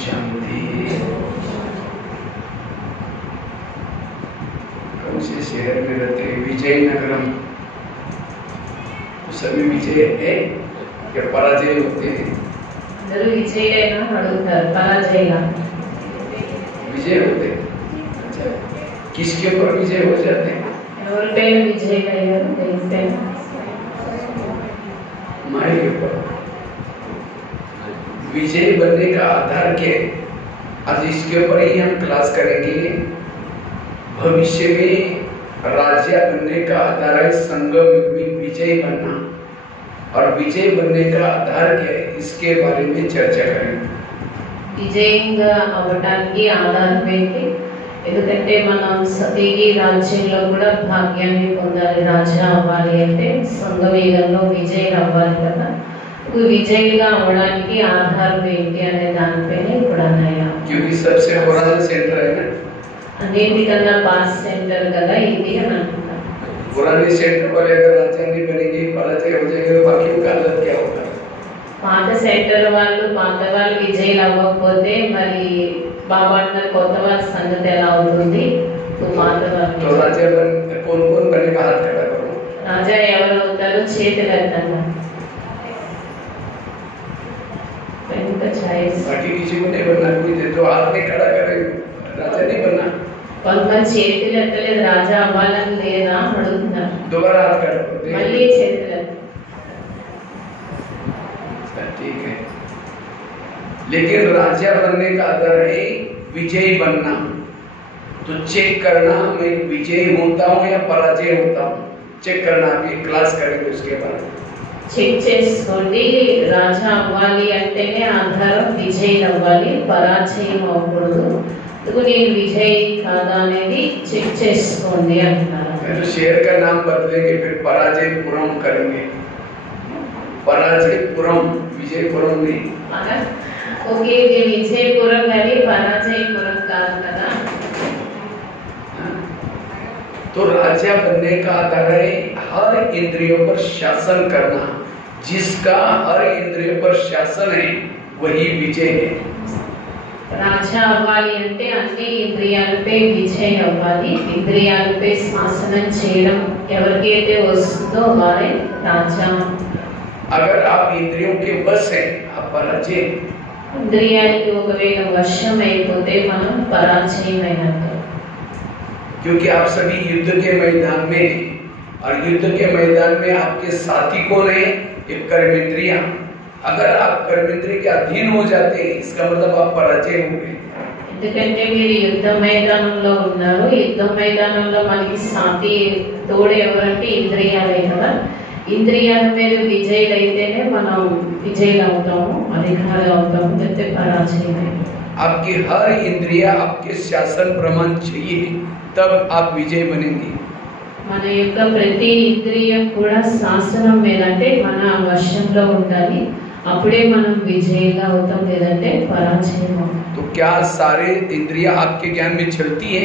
शांति। कौन से शहर में रहते हैं? विजयनगरम। तो सभी विजय है या पराजय होते हैं? विजय होते हैं। अच्छा, किसके ऊपर विजय हो जाते हैं? माया के ऊपर। विजय बनने का आधार क्या है? आज इसके ऊपर ही हम क्लास करेंगे। भविष्य में राज्य बनने का आधार है संगम में विजय बनना, और विजय बनने का आधार क्या है, इसके बारे में चर्चा करेंगे। విజయంగా అవడానికి ఆధారం ఏంటి? ఎందుకంటే మనం సతీగి రాజ్యంలో కూడా భాగ్యాన్ని పొందాలి. రాజా అవ్వాలి అంటే సంగమయుగంలో విజయం అవ్వాలి కదా. విజయంగా అవడానికి ఆధారం ఏంటి అనే దానిపైన ఇప్పుడు అన్నయ్య. क्योंकि सबसे पुराना सेंटर है ना, అన్నిటికన్నా పాస్ సెంటర్ కదా ఇది అని అంటున్నారు. पुराने सेंटर पर अगर राजधानी बनेगी, पराजय हो जाएगा, तो बाकी का हालत क्या होगा? పాత సెంటర్ వాళ్ళు పాత వాళ్ళు విజయం అవ్వకపోతే మరి బాబా అంటారు కొత్త వాళ్ళ సంగతి ఎలా అవుతుంది? పాత వాళ్ళు तो राजा बन कौन बनेगा? हाथ खड़ा करो। రాజా ఎవరు అవుతారు? చేతులు ఎత్తండి. बाकी किसी को नहीं बनना, कोई तो हाथ नहीं खड़ा करे, राजा नहीं बनना। కొంతమంది చేతులు ఎత్తలేదు, రాజా అవ్వాలని లేదా అడుగుతున్నారు. दोबारा हाथ खड़ा करो, మళ్ళీ చేతులు ఎత్తండి. ठीक है, लेकिन राजा बनने का आधार है विजयी बनना। तो चेक करना मैं विजयी होता हूँ या पराजय होता हूँ, चेक करना। अभी क्लास करेंगे उसके बाद। చెక్ చేసుకోండి. రాజా అవ్వాలి అంటేనే ఆధారం విజయం అవ్వాలి, పరాజయం అవ్వకూడదు. నేను విజయ్ కాదా అనేది చెక్ చేసుకోండి అంటున్నారు. तो शहर का नाम बदलेंगे, फिर पराजयपुरम करेंगे। पराजयपुरम, विजयपुरम नहीं। ओके, ये विजयपुरम కానీ పరాజయపురం కాదు కదా. तो राजा बनने का आधार है हर इंद्रियों पर शासन करना। जिसका हर इंद्रियों पर शासन है वही विजय है। రాజా అవ్వాలి అంటే అన్ని ఇంద్రియాలపై విజయం అవ్వాలి. ఇంద్రియాలపై శాసనం చేయడం ఎవరికైతే వస్తుందో వారే రాజా. अगर आप इंद्रियों के बस हैं, आप पराजय। ఇంద్రియాలకి ఒకవేళ వశం అయిపోతే మనం పరాజయమైనట్టు. क्योंकि आप सभी युद्ध के मैदान में, और युद्ध के मैदान में आपके साथी कौन है? एक कर्मेंद्रिया। अगर आप कर्मेंद्रिय के अधीन हो जाते हैं, इसका मतलब आप पराजय हो गए। ఎందుకంటే మీరు యుద్ధ మైదానంలో ఉన్నారు. యుద్ధ మైదానంలో మనకి సాటి తోడు ఎవరంటే ఇంద్రియాలే కదా. ఇంద్రియాల మీద విజయులు అయితేనే మనం విజయులు అవుతాము, అధికారులు అవుతాము, లేకపోతే పరాజయమే. आपकी हर इंद्रिया आपके शासन प्रमाण चाहिए, तब आप विजय बनेंगे। మన యొక్క ప్రతి ఇంద్రియం కూడా శాసనం మీద అంటే మన వశంలో ఉండాలి. అప్పుడే మనం విజయంగా అవుతాం, లేదంటే పరాజయం అవుతాం. तो क्या सारे इंद्रिया आपके ज्ञान में चलती है?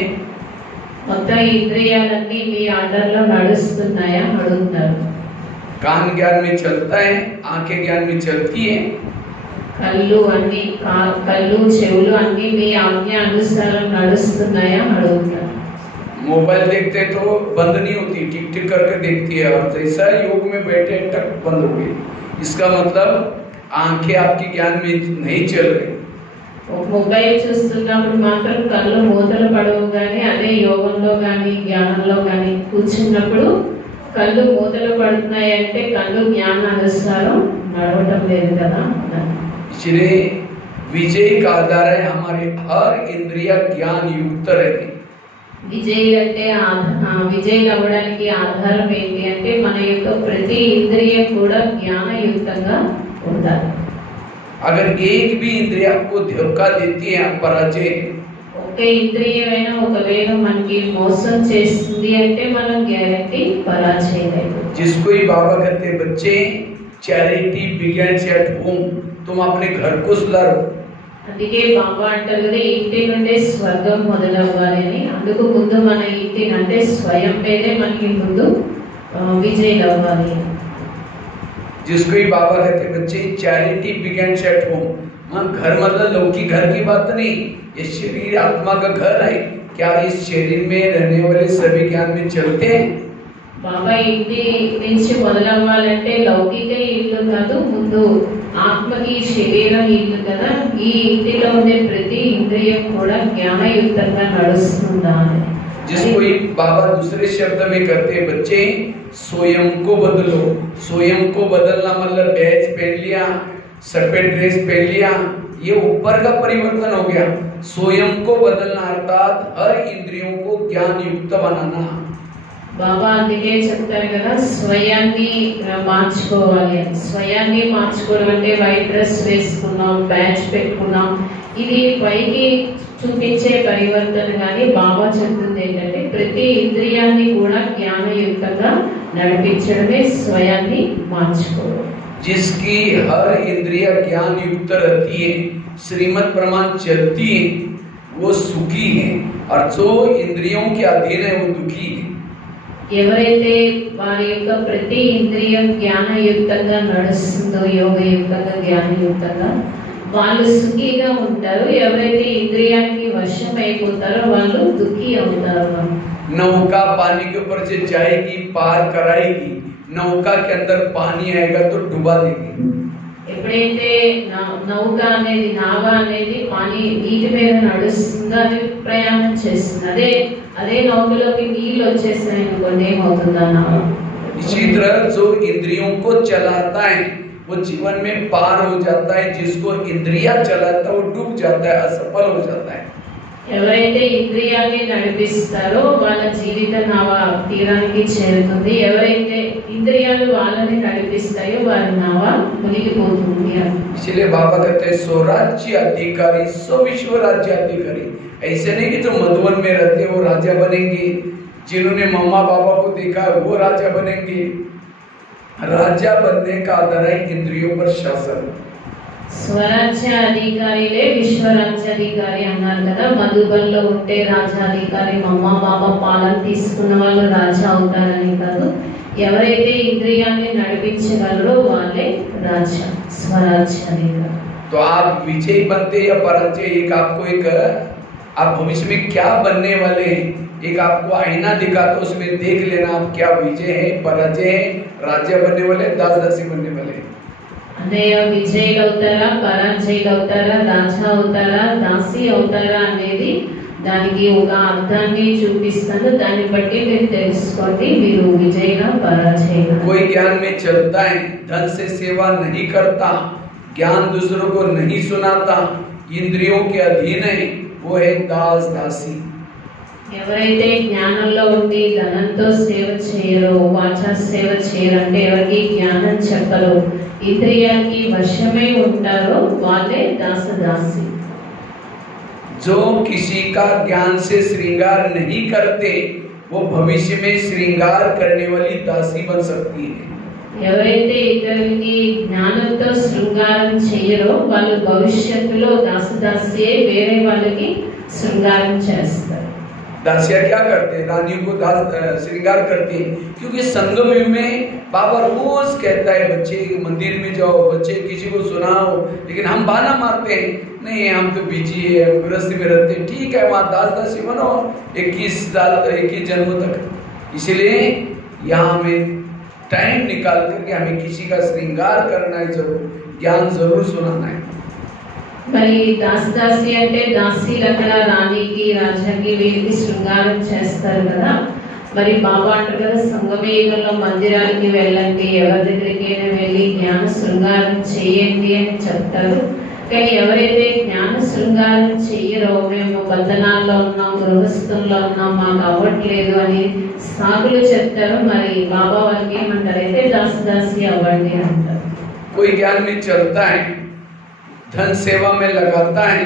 మొత్తం ఇంద్రియాలన్నీ మీ ఆర్డర్లో నడుస్తున్నాయా అడుగుతారు. कान ज्ञान में चलता है, आंखें ज्ञान में चलती है, కళ్ళు అన్ని కళ్ళు చెవులు అన్ని మీ ఆజ్ఞ అనుసారం నడుస్తున్నాయా అడుగుతారు. मोबाइल देखते तो बंद नहीं होती, टिक टिक करके देखती है, और जैसा योग में बैठे टक बंद हो गई। इसका मतलब आंखें आपकी ज्ञान में नहीं चल रही। మొబైల్ చూస్తున్నప్పుడు మాత్రం కళ్ళు మూతలు పడవు, కానీ అదే యోగంలో కానీ జ్ఞానంలో కానీ కూర్చున్నప్పుడు కళ్ళు మూతలు పడుతున్నాయి అంటే కళ్ళు జ్ఞానానుసారం నడవటం లేదు కదా. इसलिए विजय का आधार है हमारे हर इंद्रिया ज्ञान युक्त रहती। విజయులు అంటే విజయులు అవ్వడానికి ఆధారం ఏంటి అంటే మన యొక్క ప్రతి ఇంద్రియం కూడా జ్ఞానయుక్తంగా ఉండాలి. अगर एक भी इंद्रिया आपको धोखा देती है, आप पराजय। ఒక ఇంద్రియమైనా ఒకవేళ మనకి మోసం చేస్తుంది అంటే మనం గ్యారెంటీ పరాజయం. जिसको ही बाबा कहते बच्चे चैरिटी बिगिंस एट होम, तुम अपने घर को सुधारो। అందుకే బాబా అంటారు కదా, ఇంటి నుండే స్వర్గం మొదలవ్వాలి అని. అందుకు ముందు మన ఇంటి అంటే స్వయం మీదే మనకి ముందు విజయం అవ్వాలి. जिसको ही बाबा कहते बच्चे चैरिटी बिगेन्स एट होम। मां घर मतलब लौकिक घर की बात नहीं, ये शरीर आत्मा का घर है। क्या इस शरीर में रहने वाले सभी ज्ञान में चलते हैं? బాబా ఇంటి నుంచి మొదలవ్వాలంటే లౌకిక ఇల్లు కాదు, ముందు ఆత్మకి శరీరం ఇల్లు కదా. ఈ ఇంటిలో ఉండే ప్రతి ఇంద్రియం కూడా జ్ఞానయుక్తంగా నడుస్తుందా అని. जिसको बाबा दूसरे शब्द में करते हैं बच्चे स्वयं को बदलो। स्वयं को बदलना मतलब बैच पहन लिया, सफेद ड्रेस पहन लिया, ये ऊपर का परिवर्तन हो गया। स्वयं को बदलना अर्थात हर इंद्रियों को ज्ञान युक्त बनाना। బాబా అందుకే చెప్తారు కదా, స్వయాన్ని మార్చుకోవాలి. స్వయాన్ని మార్చుకోవడం అంటే వైట్ డ్రెస్ వేసుకున్నాం, బ్యాచ్ పెట్టుకున్నాం, ఇది పైకి చూపించే పరివర్తన. కానీ బాబా చెప్తుంది ఏంటంటే ప్రతి ఇంద్రియాన్ని కూడా జ్ఞానయుక్తంగా నడిపించడమే స్వయాన్ని మార్చుకోవడం. जिसकी हर इंद्रिय ज्ञान युक्त रहती है, श्रीमत प्रमाण चलती है, वो सुखी है, और जो इंद्रियों के अधीन है वो दुखी है। ఎవరైతే వారి యొక్క ప్రతి ఇంద్రియం జ్ఞానయుక్తంగా నడుస్తుందో, యోగయుక్తంగా జ్ఞానయుక్తంగా, వాళ్ళు సుఖీగా ఉంటారు. ఎవరైతే ఇంద్రియానికి వశం అయిపోతారో వాళ్ళు దుఃఖీ అవుతారు. नौका पानी के ऊपर से जाएगी, पार कराएगी, नौका के अंदर पानी आएगा तो डुबा देगी। ఎప్పుడైతే నౌక అనేది, నావ అనేది పానీ నీటి మీద నడుస్తుందో అది ప్రయాణం చేస్తుంది. అదే నౌకలోకి నీళ్ళు వచ్చేసినాయి అనుకోండి, ఏమవుతుందా నావ. इसी तरह जो इंद्रियों को चलाता है वो जीवन में पार हो जाता है, जिसको इंद्रिया चलाता है वो डूब जाता है, असफल हो जाता है। ఎవరైతే ఇంద్రియాన్ని నడిపిస్తారో వాళ్ళ జీవిత నావ తీరానికి చేరుతుంది. ఎవరైతే ఇంద్రియాలు వాళ్ళని నడిపిస్తాయో వారి నావ మునిగిపోతుంది. इसलिए बाबा कहते हैं स्वराज्य अधिकारी सो विश्व राज्य अधिकारी। ऐसे नहीं कि जो मधुवन में रहते वो राजा बनेंगे, जिन्होंने मम्मा पापा को देखा वो राजा बनेंगे। राजा बनने का आधार है इंद्रियों पर शासन। స్వరాజ్య అధికారిలే విశ్వరాజ్యాధికారి అన్నారు కదా. మధుబన్లో ఉంటే రాజ్యాధికారి, మమ్మా బాబా పాలన తీసుకున్న వాళ్ళు రాజా అవుతారని కాదు. ఎవరైతే ఇంద్రియాన్ని నడిపించగలరో వాళ్ళే రాజా, స్వరాజ్యాధికారి. तो आप विजय बनते या पराजय, एक आपको एक आप भविष्य में क्या बनने वाले हैं, एक आपको आईना दिखा तो उसमें देख लेना आप क्या विजय है, पराजय है, राज्य बनने वाले, दास दासी बनने वाले। అంటే విజయులు అవుతారా, పరాజయులు అవుతారా, రాజా అవుతారా, దాసి అవుతారా అనేది దానికి ఒక అర్థాన్ని చూపిస్తాను. దాన్ని బట్టి మీరు తెలుసుకోండి మీరు విజయులా పరాజయులా. कोई ज्ञान में चलता है, धन से सेवा नहीं करता, ज्ञान दूसरों को नहीं सुनाता, इंद्रियों के अधीन है, वो है दास दासी। ఎవరైతే జ్ఞానంలో ఉండి ధనంతో సేవ చేయరో, వాచా సేవ చేయరంటే ఎవరికి జ్ఞానం చెప్పరు, ఇంద్రియానికి వశమై ఉంటారో వాళ్ళే దాసదాసి. जो किसी का ज्ञान से श्रृंगार नहीं करते वो भविष्य में श्रृंगार करने वाली दासी बन सकती है। ఎవరైతే ఇతరులకి జ్ఞానంతో శృంగారం చేయరో వాళ్ళు భవిష్యత్తులో దాసదాసి వేరే వాళ్ళకి శృంగారం చేస్తారు. दासियां क्या करते हैं, रानियों को दास श्रृंगार करती हैं, क्योंकि संगम युग में बाबा रोज कहता है बच्चे मंदिर में जाओ, बच्चे किसी को सुनाओ, लेकिन हम बहाना मारते हैं, नहीं हम तो बिजी है, गृहस्थी में रहते हैं। ठीक है, वहाँ दास दासी बनो 21 साल 21 जन्मों तक। इसलिए यहाँ हमें टाइम निकाल करके हमें किसी का श्रृंगार करना है, जरूर ज्ञान जरूर सुनाना है। మరి దాసదాసి అంటే దాసీలు అక్కడ రాణికి రాజాకి వీరికి శృంగారం చేస్తారు కదా. మరి బాబా అంటారు కదా సంగమయుగంలో మందిరానికి వెళ్ళండి, ఎవరి దగ్గరికైనా వెళ్ళి జ్ఞాన శృంగారం చేయండి అని చెప్తారు. కానీ ఎవరైతే జ్ఞాన శృంగారం చెయ్యరో, మేము బంధనాల్లో ఉన్నాం, గృహస్థంలో ఉన్నాం, మాకు అవ్వట్లేదు అని సాగులు చెప్తారు. మరి బాబా వాళ్ళకి ఏమంటారు అయితే దాసదాసి అవ్వండి అంటారు. कोई ज्ञान में चलता है, धन सेवा में लगाता है,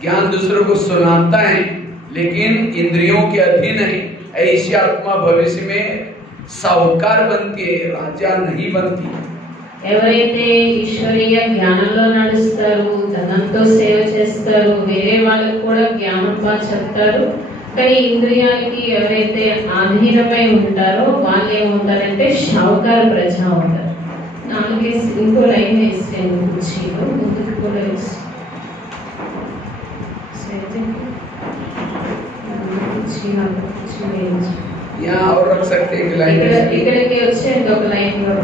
ज्ञान दूसरों को सुनाता है, लेकिन इंद्रियों के अधीन है, ऐसी आत्मा भविष्य में साहूकार बनती है, राजा नहीं बनती। ఎవరైతే ఈశ్వరీయ జ్ఞానంలో నడుస్తారు, ధనంతో సేవ చేస్తారు, వేరే వాళ్ళకు కూడా జ్ఞానం చెప్తారు, కానీ ఇంద్రియాలకి ఎవరైతే ఆధీనమై ఉంటారో వాళ్ళు ఏమవుతారంటే షావుకార ప్రజ అవుతారు. ఇంకో లైన్ వేసాను కుర్చీలో ముందుకు కూడా వేసి यहाँ और रख सकते हैं लाइन ఇక్కడికి వచ్చే ఒక లైన్ లో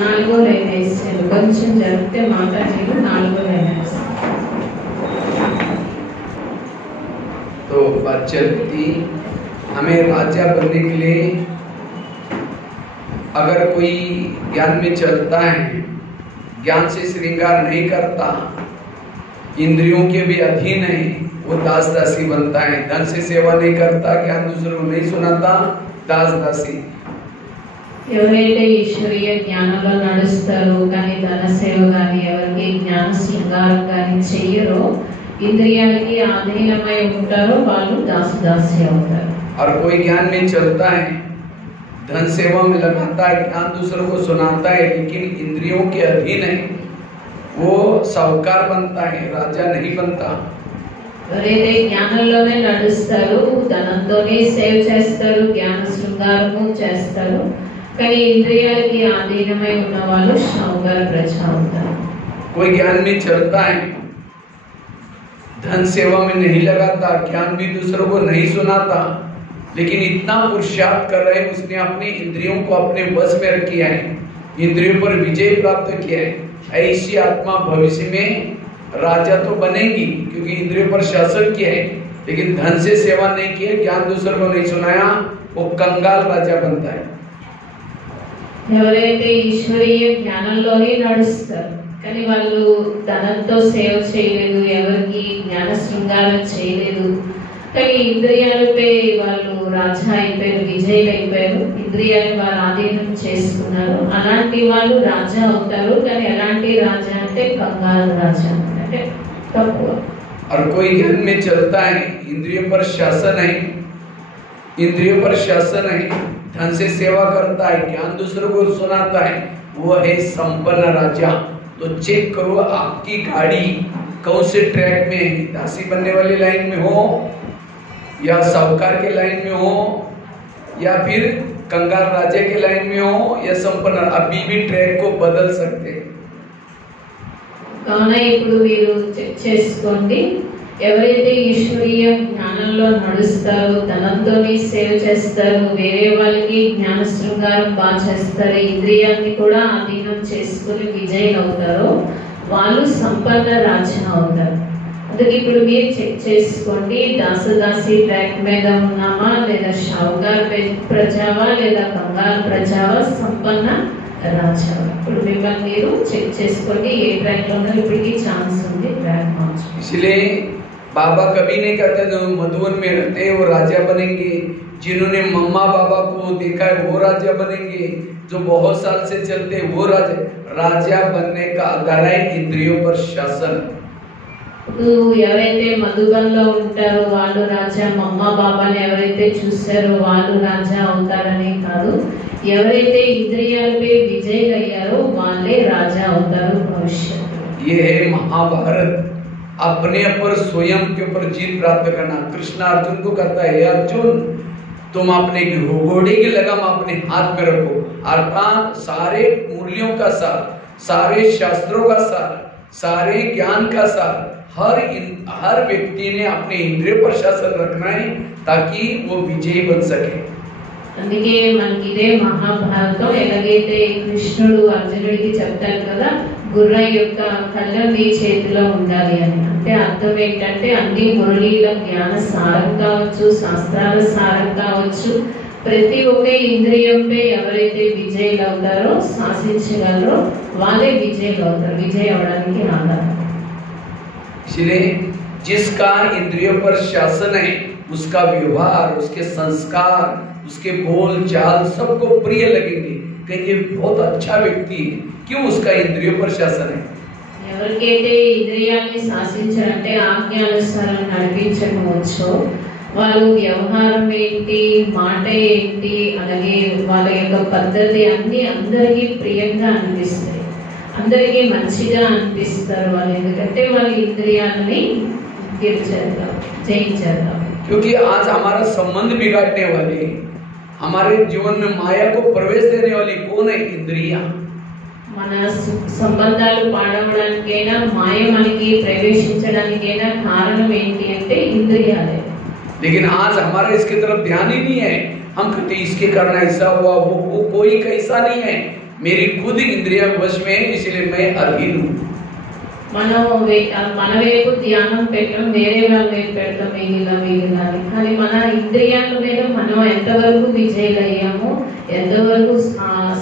నాలుగో లైన్ వేసాను కొంచెం జరిగితే మాతాజీలు నాలుగో లైన్ వేసాను तो बात चलती हमें राजा बनने के लिए अगर कोई ज्ञान में चलता है, ज्ञान से श्रृंगार नहीं करता, इंद्रियों के भी अधीन है, वो दास दासी बनता है। धन से सेवा नहीं करता, ज्ञान दूसरों को नहीं सुनाता, दास दासी। ఎవరైతే ఈశ్వరీయ జ్ఞానంలో నడుస్తారో కానీ ధన సేవ కానీ ఎవరికి జ్ఞాన శృంగారం కానీ చెయ్యరో ఇంద్రియాలకి ఆధీనమై ఉంటారో వాళ్ళు దాసి అవుతారు। और कोई ज्ञान में चलता है, धन सेवा में लगाता है, ज्ञान दूसरों को सुनाता है, लेकिन इंद्रियों के अधीन है, वो साहूकार बनता है, राजा नहीं बनता। ఎవరైతే జ్ఞానంలోనే నడుస్తారు, ధనంతోనే సేవ చేస్తారు, జ్ఞాన శృంగారము చేస్తారు, కానీ ఇంద్రియాలకి ఆధీనమై ఉన్న వాళ్ళు షావుకార ప్రజ అవుతారు। कोई ज्ञान में चलता है, धन सेवा में नहीं लगाता, ज्ञान भी दूसरों को नहीं सुनाता, लेकिन इतना पुरुषार्थ कर रहे हैं, उसने अपनी इंद्रियों को अपने वश में रखी है, इंद्रियों पर विजय प्राप्त किया है। ऐसी आत्मा भविष्य में राजा तो बनेगी, क्योंकि इंद्रियों पर शासन किया है, लेकिन धन से सेवा नहीं किया, ज्ञान दूसरों को नहीं सुनाया, वो कंगाल राजा बनता है। ఎవరైతే ఈశ్వరీయ జ్ఞానంలోనే నడుస్తారు కానీ వాళ్ళు ధనంతో సేవ చేయలేదు, ఎవరికి జ్ఞాన శృంగారం చేయలేదు, కానీ ఇంద్రియాలపై వాళ్ళు రాజా అయిపోయారు, విజయులు అయిపోయారు, ఇంద్రియాలు వారు ఆధీనం చేసుకున్నారు, అలాంటి వాళ్ళు రాజా అవుతారు। కానీ ఎలాంటి రాజా అంటే కంగాల రాజా, అంటే తక్కువ। और कोई ज्ञान में चलता है, इंद्रियों पर शासन है, इंद्रियों पर शासन है, धन से सेवा करता है, ज्ञान दूसरों को सुनाता है, वो है संपन्न राजा। तो चेक करो आपकी गाड़ी कौन से ट्रैक में है, दासी बनने वाली लाइन में हो या साहूकार के लाइन में हो या फिर कंगाल राजा के लाइन में हो या संपन्न। अभी भी ट्रैक को बदल सकते हैं। కావున ఇప్పుడు మీరు చెక్ చేసుకోండి, ఎవరైతే ఈశ్వరీయ జ్ఞానంలో నడుస్తారో, ధనంతోనే సేవ చేస్తారు, వేరే వాళ్ళకి జ్ఞాన శృంగారం బాగా చేస్తారు, ఇంద్రియాన్ని కూడా అధీనం చేసుకుని విజయులు అవుతారో వాళ్ళు సంపన్న రాజా అవుతారు। అందుకే ఇప్పుడు మీరు చెక్ చేసుకోండి, దాసదాసి ట్రాక్ మీద ఉన్నామా, లేదా షావుకార్ ప్రజావా, లేదా కంగాల ప్రజావా, సంపన్న రాజా। ఇప్పుడు మిమ్మల్ని మీరు చెక్ చేసుకోండి ఏ ట్రాక్ లో ఉన్నారు, ఇప్పటికీ ఛాన్స్ ఉంది ట్రాక్ మార్చు। इसलिए बाबा कभी नहीं कहते जो मधुबन में रहते हैं वो राजा बनेंगे, जिन्होंने मम्मा बाबा को देखा है वो राजा बनेंगे, जो बहुत साल से चलते हैं वो राजा बनने का आधार है इंद्रियों पर शासन। ఎవరైతే మధుబన్లో ఉంటారో వాళ్ళు రాజా, మమ్మ బాబాని ఎవరైతే చూసారో వాళ్ళు రాజా అవుతారనే కాదు, ఎవరైతే ఇంద్రియాలపై విజయులు అయ్యారో వాళ్ళే రాజా అవుతారు భవిష్యత్తులో। ये है महाभारत, अपने ऊपर स्वयं के ऊपर जीत प्राप्त करना। कृष्ण अर्जुन को कहता है, अर्जुन तुम अपने घोड़े की लगाम अपने हाथ में रखो, अर्थात सारे मूल्यों का सार, सारे शास्त्रों का सार, सारे ज्ञान का सार हर व्यक्ति ने अपने इंद्रिय पर शासन रखना है ताकि वो विजयी बन सके। అందుకే మనకి ఇదే మహాభారతం, ఎలాగైతే కృష్ణుడు అర్జునుడికి చెప్తారు కదా గుర్రం యొక్క కళ్ళం నీ చేతిలో ఉండాలి అని, అంటే అర్థం ఏంటంటే అన్ని మురళీల జ్ఞాన సారం కావచ్చు, శాస్త్రాల సారం కావచ్చు, ప్రతి ఒక్క ఇంద్రియంపై ఎవరైతే విజయులు అవుతారో, శాసించగలరో వాళ్ళే విజయులు అవుతారు, విజయ్ అవడానికి ఆధారం। इसलिए जिसका इंद्रियों पर शासन है उसका व्यवहार, उसके संस्कार, उसके बोल चाल सबको प्रिय लगेंगे, कहेंगे बहुत अच्छा व्यक्ति है, क्यों उसका इंद्रियों पर शासन है। ఎవరికైతే ఇంద్రియాన్ని శాసించాలంటే ఆజ్ఞానుసారం నడిపించకపోవచ్చో వాళ్ళు వ్యవహారం ఏంటి, మాట ఏంటి, అలాగే వాళ్ళ యొక్క పద్ధతి అన్ని అందరికీ ప్రియంగా అనిపిస్తాయి, అందరికీ మంచిగా అనిపిస్తారు వాళ్ళు, ఎందుకంటే వాళ్ళ ఇంద్రియాలని జయించారు। क्योंकि आज हमारा संबंध बिगाड़ने वाले, हमारे जीवन में माया को प्रवेश देने वाली कौन है? इंद्रियां। మన సంబంధాలు పాడవడానికైనా మాయ మనకి ప్రవేశించడానికైనా కారణం ఏంటి అంటే ఇంద్రియాలే. लेकिन आज हमारा इसकी तरफ ध्यान ही नहीं है. हम कहते इसके कारण ऐसा हुआ, वो कोई कैसा नहीं है, मेरी खुद इंद्रिया वश में है, इसलिए मैं अधीन हूँ. మన వైపు ధ్యానం పెట్టడం, వేరే వాళ్ళ వైపు పెట్టడం మిగిలిన కానీ మన ఇంద్రియాల మీద మనం ఎంతవరకు విజయులయ్యామో, ఎంతవరకు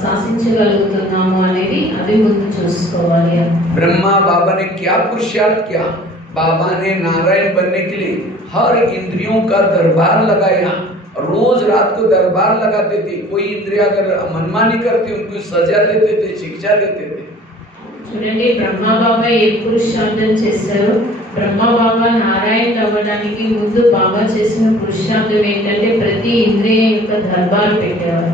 శాసించగలుగుతున్నాము అనేది అది ముందు చూసుకోవాలి. ब्रह्मा बाबा ने क्या पुरुषार्थ किया? बाबा ने नारायण बनने के लिए हर इंद्रियों का दरबार लगाया. रोज रात को दरबार लगाते थे. कोई इंद्रिया अगर मनमानी करती उनको सजा देते थे, शिक्षा देते थे. చూడండి, బ్రహ్మబాబా ఏ పురుషార్థం చేశారు? బ్రహ్మబాబా నారాయణ అవ్వడానికి ముందు బాబా చేసిన పురుషార్థం ఏంటంటే ప్రతి ఇంద్రియం యొక్క దర్బార్ పెట్టేవారు.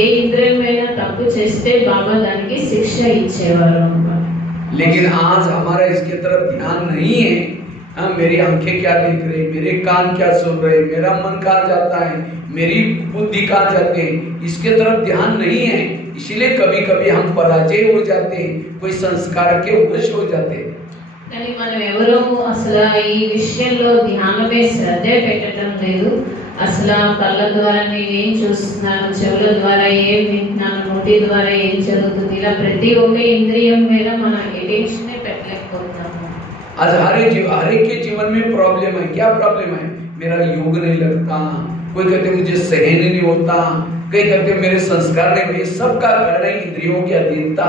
ఏ ఇంద్రియమైనా తప్పు చేస్తే బాబా దానికి శిక్ష ఇచ్చేవారు. लेकिन आज हमारा इसकी तरफ ध्यान नहीं है. मेरी आंखें क्या देख रही, मेरे कान क्या सुन रहे, मेरा मन कहाँ जाता है, मेरी बुद्धि कहाँ जाते हैं, इसके तरफ ध्यान नहीं है. इसलिए कभी कभी हम पराजय हो जाते हैं, कोई संस्कार के वश हो जाते हैं. కానీ మనం ఎవరో అసలు ఈ విషయంలో ధ్యానమే శ్రద్ధ పెట్టడం లేదు. అసలు కళ్ళ ద్వారా నేను ఏం చూస్తున్నాను, చెవుల ద్వారా ఏం వింటున్నాను, నోటి ద్వారా ఏం జరుగుతుంది, ఇలా ప్రతి ఒక్క ఇంద్రియం మీద మనం అటెన్షన్ పెట్టలేకపోతున్నాము. आज हर एक के जीवन में प्रॉब्लम है. क्या प्रॉब्लम है? मेरा योग नहीं लगता, कोई कहते मुझे सहन नहीं होता, कई कहते मेरे संस्कार नहीं. सबका कारण है इंद्रियों की अधीनता.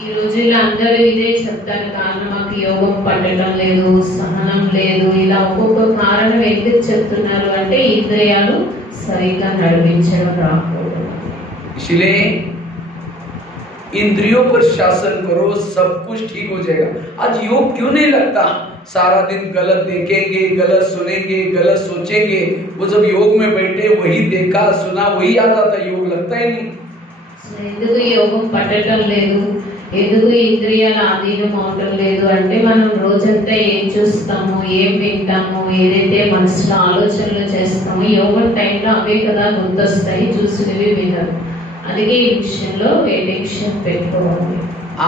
ఈ రోజుల్లో అందరూ ఇదే చెప్తారు, కారణం మాకు యోగం పట్టడం లేదు, సహనం లేదు. ఇలా ఒక్కొక్క కారణం ఎందుకు చెప్తున్నారు అంటే ఇంద్రియాలు సరిగ్గా నడిపించడం రాకపోవడం. इसलिए इंद्रियों पर शासन करो, सब कुछ ठीक हो जाएगा. आज योग क्यों नहीं लगता? सारा दिन गलत देखेंगे, गलत सुनेंगे, गलत सोचेंगे. वो जब योग में बैठे वही देखा सुना वही आता था, योग लगता ही नहीं. ఎందుకు యోగం పట్టడం లేదు, ఎందుకు ఇంద్రియాల ఆధీనం అవటం లేదు అంటే మనం రోజంతా ఏం చూస్తాము, ఏం వింటాము, ఏదైతే మనసులో ఆలోచనలు చేస్తామో యోగం టైంలో అవే కదా గుర్తొస్తాయి, చూసినవి వినరు. అందుకే ఈ విషయంలో అటెన్షన్ పెట్టుకోవాలి.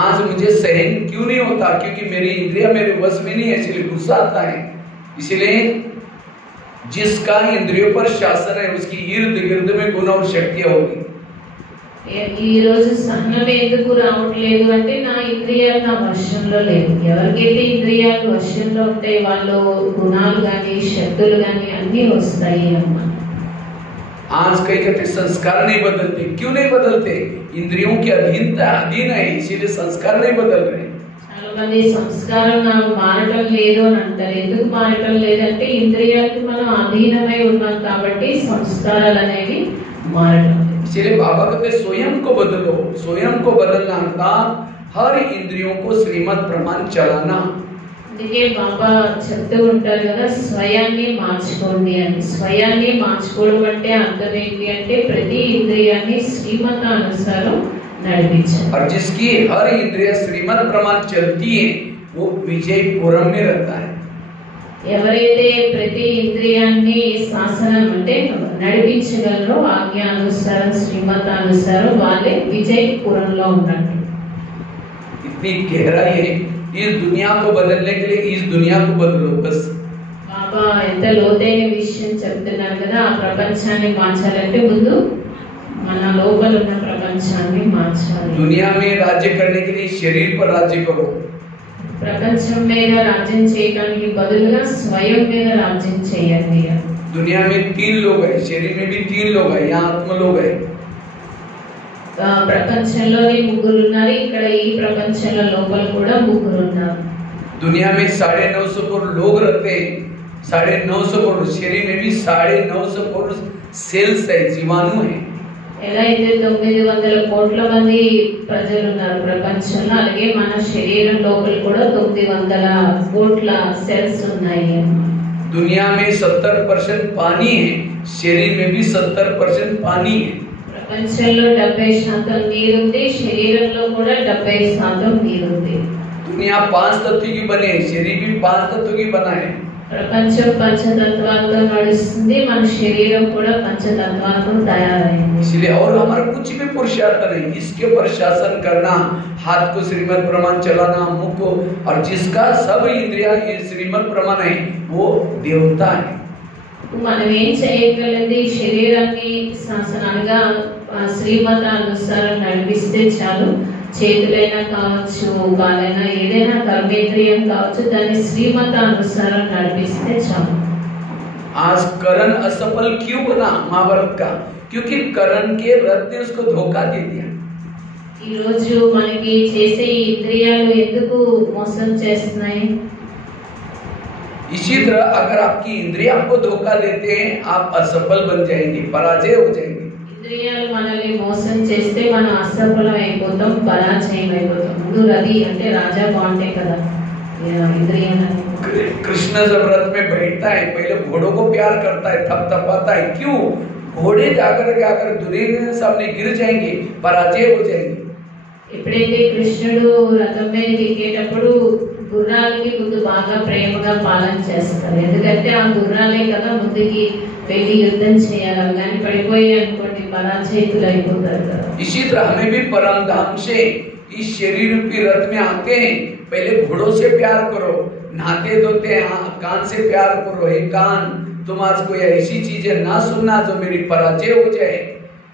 आज मुझे सहन क्यों नहीं होता? क्योंकि मेरी इंद्रिया मेरे वश में नहीं है, इसलिए गुस्सा आता है. इसलिए जिसका इंद्रियों पर शासन है उसकी इर्द गिर्द में गुण और शक्तियां होगी. ఈ రోజు సహనం ఎందుకు రావట్లేదు అంటే నా ఇంద్రియాలు నా వశంలో లేదు. ఎవరికైతే ఇంద్రియాలు వశంలో ఉంటాయి వాళ్ళు గుణాలు గాని శక్తులు గాని అన్ని వస్తాయి అన్నమాట. आज कई कहते संस्कार नहीं बदलते. क्यों नहीं बदलते? इंद्रियों की अधीन है, इसीलिए संस्कार नहीं बदल रहे. చాలా మంది సంస్కారం నాకు మారటం లేదు అని అంటారు. ఎందుకు మారటం లేదంటే ఇంద్రియాలకు మనం అధీనమై ఉన్నాం కాబట్టి సంస్కారాలు అనేవి మారటం. इसलिए बाबा कहते स्वयं को बदलो. स्वयं को बदलना अर्थात हर इंद्रियों को श्रीमत प्रमाण चलाना. అందుకే బాబా చెప్తూ ఉంటారు కదా, స్వయాన్ని మార్చుకోండి అని. స్వయాన్ని మార్చుకోవడం అంటే అర్థం ఏంటి అంటే ప్రతి ఇంద్రియాన్ని శ్రీమతానుసారం నడిపించాలి. और जिसकी हर इंद्रिय श्रीमत प्रमाण चलती है वो विजयपुरम में रहता है. ఎవరైతే ప్రతి ఇంద్రియాన్ని శాసనం అంటే నడిపించగలరో ఆజ్ఞానుసారం శ్రీమతానుసారం వాళ్ళే విజయపురంలో ఉన్నట్టు. इतनी गहराई है. इस दुनिया को बदलने के लिए इस दुनिया को बदलो बस. బాబా ఎంత లోతైన విషయం చెప్తున్నారు కదా, ఆ ప్రపంచాన్ని మార్చాలంటే ముందు మన లోపల ఉన్న ప్రపంచాన్ని మార్చాలి. दुनिया में राज्य करने के लिए शरीर पर राज्य करो. ప్రపంచం మీద రాజ్యం చేయడానికి బదులుగా స్వయం మీద రాజ్యం చేయండి. दुनिया में 3 लोग हैं, शरीर में भी 3 लोग हैं, यहाँ आत्म लोग हैं. ప్రపంచంలోనే ముగ్గురు ఉన్నారు, ఇక్కడ ఈ ప్రపంచంలో లోపల కూడా ముగ్గురు ఉన్నారు. दुनिया में 950 करोड़ लोग रहते हैं. 950 करोड़ शरीर में भी 950 करोड़ सेल्स है, जीवाणु है. ఎలా అయితే 900 కోట్ల మంది ప్రజలు ఉన్నారు ప్రపంచంలో, అలాగే మన శరీరం లోపల కూడా 900 కోట్ల సెల్స్ ఉన్నాయి. दुनिया में 70% पानी है, शरीर में भी 70% पानी है. ప్రపంచంలో 70% నీరుంది, శరీరంలో కూడా 70% నీరుంది. दुनिया 5 तत्व की बने, शरीर भी 5 तत्व की बना है. ప్రపంచం పంచతత్వాలతో నడుస్తుంది, మన శరీరం కూడా పంచతత్వాలతో తయారైంది. इसलिए और हमारा कुछ भी पुरुषार्थ नहीं, इसके पर शासन करना, हाथ को श्रीमद प्रमाण चलाना, मुख को, और जिसका सब इंद्रिया ये श्रीमद प्रमाण है वो देवता है. మనం ఏం చేయగలది? శరీరాన్ని శాసనంగా శ్రీమతానుసారం నడిపిస్తే చాలు. చేతులైనా కావచ్చు, కాలైనా, ఏదైనా కర్మేంద్రియం కావచ్చు, దాన్ని శ్రీమతానుసారం నడిపిస్తే చాలు. आज करण असफल क्यों बना महाभारत का? क्योंकि करण के रथ ने उसको धोखा दे दिया. ఈ రోజు మనకి చేసే ఇంద్రియాలు ఎందుకు మోసం చేస్తున్నాయి? इसी तरह अगर आपकी इंद्रिय आपको धोखा देते हैं, आप असफल बन जाएंगे, पराजय हो जाएंगे. ఇంద్రియాలు మనల్ని మోసం చేస్తే మనం అసఫలం అయిపోతాం, పరాజయం అయిపోతాం. ముందు రది అంటే రాజా బాగుంటాయి కదా ఇంద్రియాలు. कृष्ण जब रथ में बैठता है पहले घोड़ों को प्यार करता है, थपथपाता है. क्यों? घोड़े जाकर के आकर दुर्योधन के सामने गिर जाएंगे, पराजय हो जाएंगे. ఎప్పుడైతే కృష్ణుడు రథం మీదకి ఎక్కేటప్పుడు గుర్రాలకి ముందు బాగా ప్రేమగా పాలన చేస్తారు. ఎందుకంటే ఆ గుర్రాలే కదా ముందుకి వెళ్ళి యుద్ధం చేయాలి. కానీ పడిపోయి అనుకోండి పరాజయితులు అయిపోతారు కదా. इसी तरह हमें भी परम धाम से इस शरीर रूपी रथ में आते हैं, पहले घोड़ों से प्यार करो, नहाते धोते हैं कान से प्यार करो. हे कान, तुम आज कोई ऐसी चीजें ना सुनना जो मेरी पराजय हो जाए.